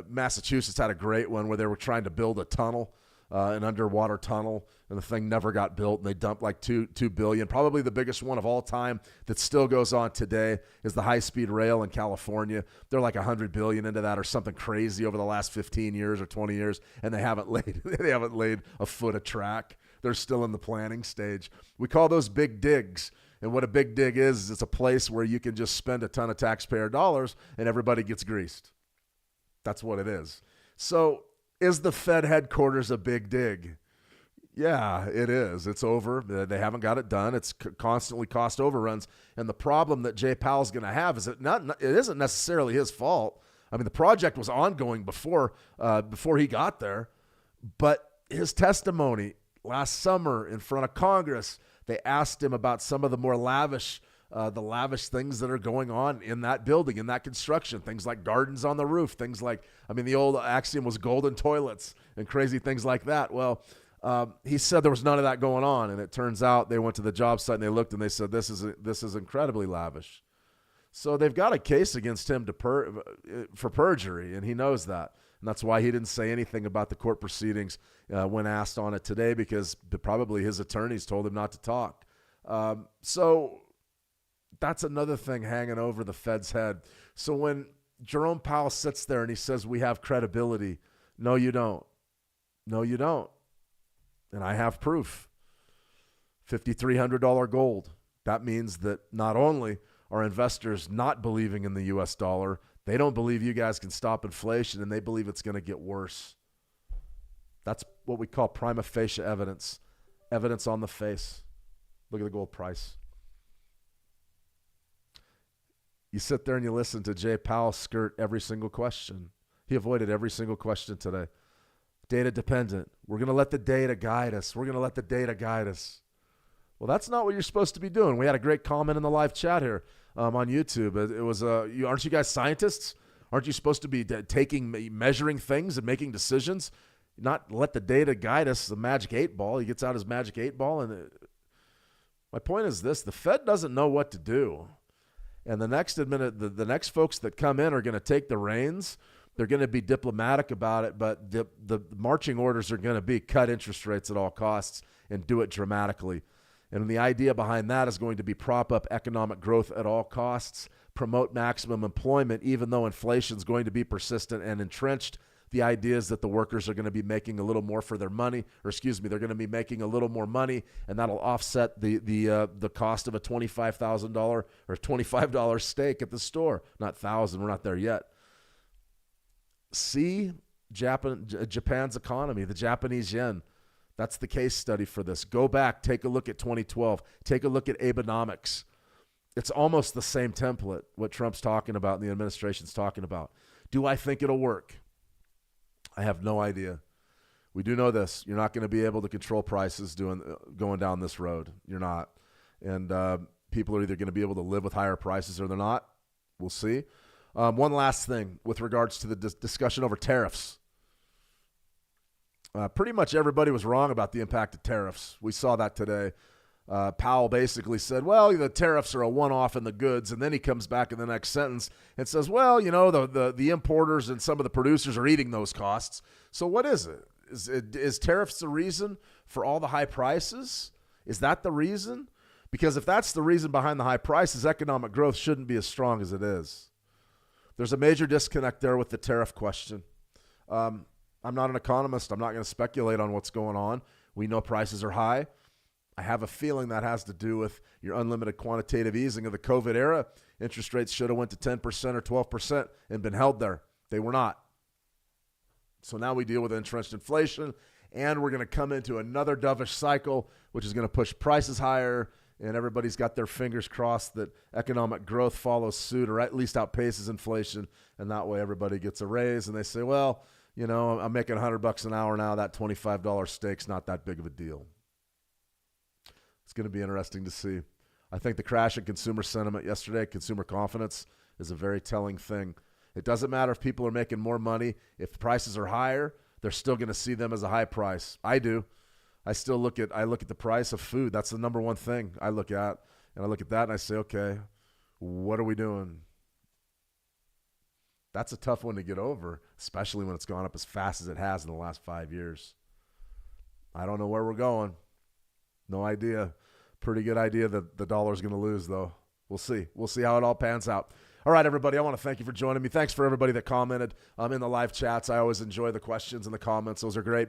Massachusetts had a great one where they were trying to build a tunnel, an underwater tunnel, and the thing never got built, and they dumped like $2 billion. Probably the biggest one of all time that still goes on today is the high-speed rail in California. They're like $100 billion into that or something crazy over the last 15 years or 20 years, and they haven't laid a foot of track. They're still in the planning stage. We call those big digs. And what a big dig is it's a place where you can just spend a ton of taxpayer dollars and everybody gets greased. That's what it is. So is the Fed headquarters a big dig? Yeah, it is. It's over. They haven't got it done. It's constantly cost overruns. And the problem that Jay Powell's going to have is it isn't necessarily his fault. I mean, the project was ongoing before he got there. But his testimony last summer in front of Congress, they asked him about some of the more lavish things that are going on in that building, in that construction, things like gardens on the roof, things like, the old axiom was golden toilets and crazy things like that. Well, he said there was none of that going on, and it turns out they went to the job site and they looked and they said this is incredibly lavish. So they've got a case against him for perjury, and he knows that. And that's why he didn't say anything about the court proceedings when asked on it today, because probably his attorneys told him not to talk. So that's another thing hanging over the Fed's head. So when Jerome Powell sits there and he says, we have credibility, no, you don't. No, you don't. And I have proof. $5,300 gold. That means that not only are investors not believing in the U.S. dollar, they don't believe you guys can stop inflation, and they believe it's going to get worse. That's what we call prima facie evidence. Evidence on the face. Look at the gold price. You sit there and you listen to Jay Powell skirt every single question. He avoided every single question today. Data dependent. We're going to let the data guide us. We're going to let the data guide us. Well, that's not what you're supposed to be doing. We had a great comment in the live chat here on YouTube. It was, aren't you guys scientists? Aren't you supposed to be measuring things and making decisions? Not let the data guide us, the magic 8 ball. He gets out his magic 8 ball. And my point is this. The Fed doesn't know what to do. And the next folks that come in are going to take the reins. They're going to be diplomatic about it, but the marching orders are going to be cut interest rates at all costs and do it dramatically. And the idea behind that is going to be prop up economic growth at all costs, promote maximum employment, even though inflation is going to be persistent and entrenched. The idea is that the workers are going to be making a little more for their money, they're going to be making a little more money, and that'll offset the cost of a $25,000 or $25 steak at the store. Not $1,000, we're not there yet. See Japan's economy, the Japanese yen. That's the case study for this. Go back, take a look at 2012. Take a look at Abenomics. It's almost the same template, what Trump's talking about and the administration's talking about. Do I think it'll work? I have no idea. We do know this. You're not going to be able to control prices going down this road. You're not. And people are either going to be able to live with higher prices or they're not. We'll see. One last thing with regards to the discussion over tariffs. Pretty much everybody was wrong about the impact of tariffs. We saw that today. Powell basically said, well, the tariffs are a one-off in the goods, and then he comes back in the next sentence and says, well, the importers and some of the producers are eating those costs. So what is it? Is tariffs the reason for all the high prices? Is that the reason? Because if that's the reason behind the high prices, economic growth shouldn't be as strong as it is. There's a major disconnect there with the tariff question. I'm not an economist. I'm not going to speculate on what's going on. We know prices are high. I have a feeling that has to do with your unlimited quantitative easing of the COVID era. Interest rates should have went to 10% or 12% and been held there. They were not. So now we deal with entrenched inflation, and we're going to come into another dovish cycle, which is going to push prices higher, and everybody's got their fingers crossed that economic growth follows suit or at least outpaces inflation, and that way everybody gets a raise, and they say, well, you know, I'm making $100 an hour now. That $25 steak's not that big of a deal. It's going to be interesting to see. I think the crash in consumer sentiment yesterday, consumer confidence, is a very telling thing. It doesn't matter if people are making more money. If prices are higher, they're still going to see them as a high price. I do. I look at the price of food. That's the number one thing I look at. And I look at that and I say, okay, what are we doing? That's a tough one to get over, especially when it's gone up as fast as it has in the last 5 years. I don't know where we're going. No idea. Pretty good idea that the dollar's going to lose, though. We'll see. We'll see how it all pans out. All right, everybody, I want to thank you for joining me. Thanks for everybody that commented in the live chats. I always enjoy the questions and the comments. Those are great.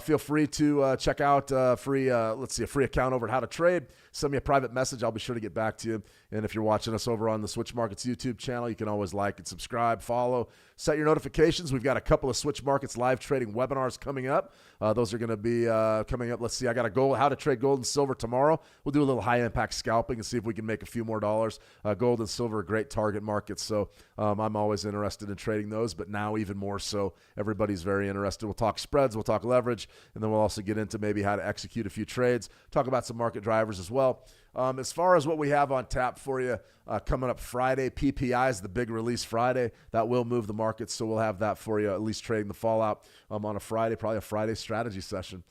Feel free to check out a free account over at How to Trade. Send me a private message. I'll be sure to get back to you. And if you're watching us over on the Switch Markets YouTube channel, you can always like and subscribe, follow, set your notifications. We've got a couple of Switch Markets live trading webinars coming up. Those are going to be coming up. Let's see. I got How to Trade Gold and Silver tomorrow. We'll do a little high-impact scalping and see if we can make a few more dollars. Gold and silver are great target markets, so I'm always interested in trading those, but now even more so. Everybody's very interested. We'll talk spreads, we'll talk leverage, and then we'll also get into maybe how to execute a few trades, talk about some market drivers as well. As far as what we have on tap for you coming up Friday, PPI is the big release Friday. That will move the market, so we'll have that for you, at least trading the fallout on a Friday, probably a Friday strategy session.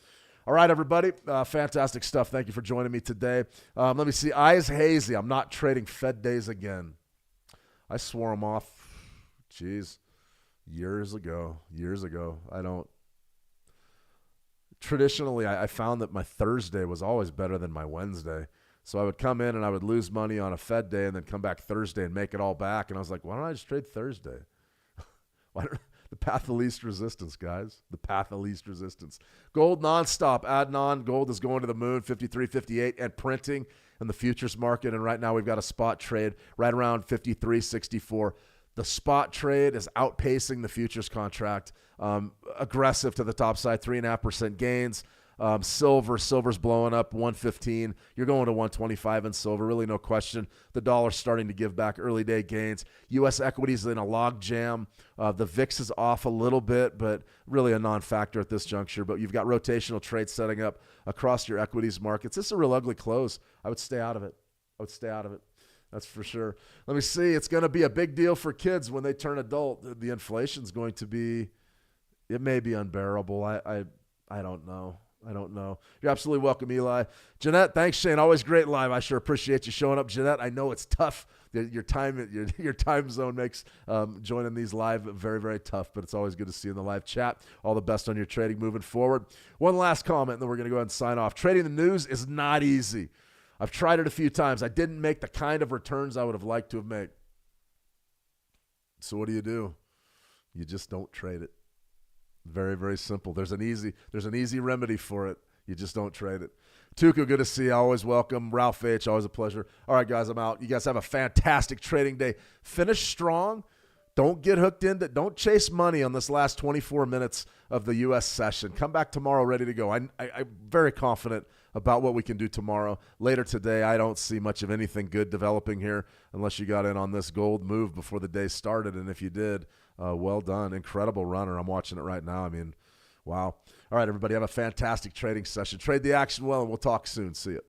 All right, everybody, fantastic stuff. Thank you for joining me today. Let me see. Eyes hazy. I'm not trading Fed days again. I swore them off, years ago. I don't. Traditionally, I found that my Thursday was always better than my Wednesday. So I would come in and I would lose money on a Fed day and then come back Thursday and make it all back. And I was like, why don't I just trade Thursday? The path of least resistance, guys. The path of least resistance. Gold nonstop. Adnan, gold is going to the moon, 53.58, and printing in the futures market. And right now we've got a spot trade right around 53.64. The spot trade is outpacing the futures contract. Aggressive to the top side, 3.5% gains. Silver's blowing up 115. You're going to 125 in silver. Really no question. The dollar's starting to give back early day gains. U.S. equities in a log jam. The VIX is off a little bit, but really a non-factor at this juncture. But you've got rotational trades setting up across your equities markets. It's a real ugly close. I would stay out of it. That's for sure. Let me see. It's going to be a big deal for kids when they turn adult. The inflation's going to be, it may be unbearable. I don't know. You're absolutely welcome, Eli. Jeanette, thanks, Shane. Always great live. I sure appreciate you showing up, Jeanette. I know it's tough. Your time zone makes joining these live very, very tough, but it's always good to see you in the live chat. All the best on your trading moving forward. One last comment, and then we're going to go ahead and sign off. Trading the news is not easy. I've tried it a few times. I didn't make the kind of returns I would have liked to have made. So what do? You just don't trade it. Very, very simple. There's an easy remedy for it. You just don't trade it. Tuku, good to see you. Always welcome. Ralph H., always a pleasure. All right, guys, I'm out. You guys have a fantastic trading day. Finish strong. Don't get hooked into, don't chase money on this last 24 minutes of the U.S. session. Come back tomorrow ready to go. I'm very confident about what we can do tomorrow. Later today, I don't see much of anything good developing here unless you got in on this gold move before the day started. And if you did, well done. Incredible runner. I'm watching it right now. I mean, wow. All right, everybody, have a fantastic trading session. Trade the action well, and we'll talk soon. See you.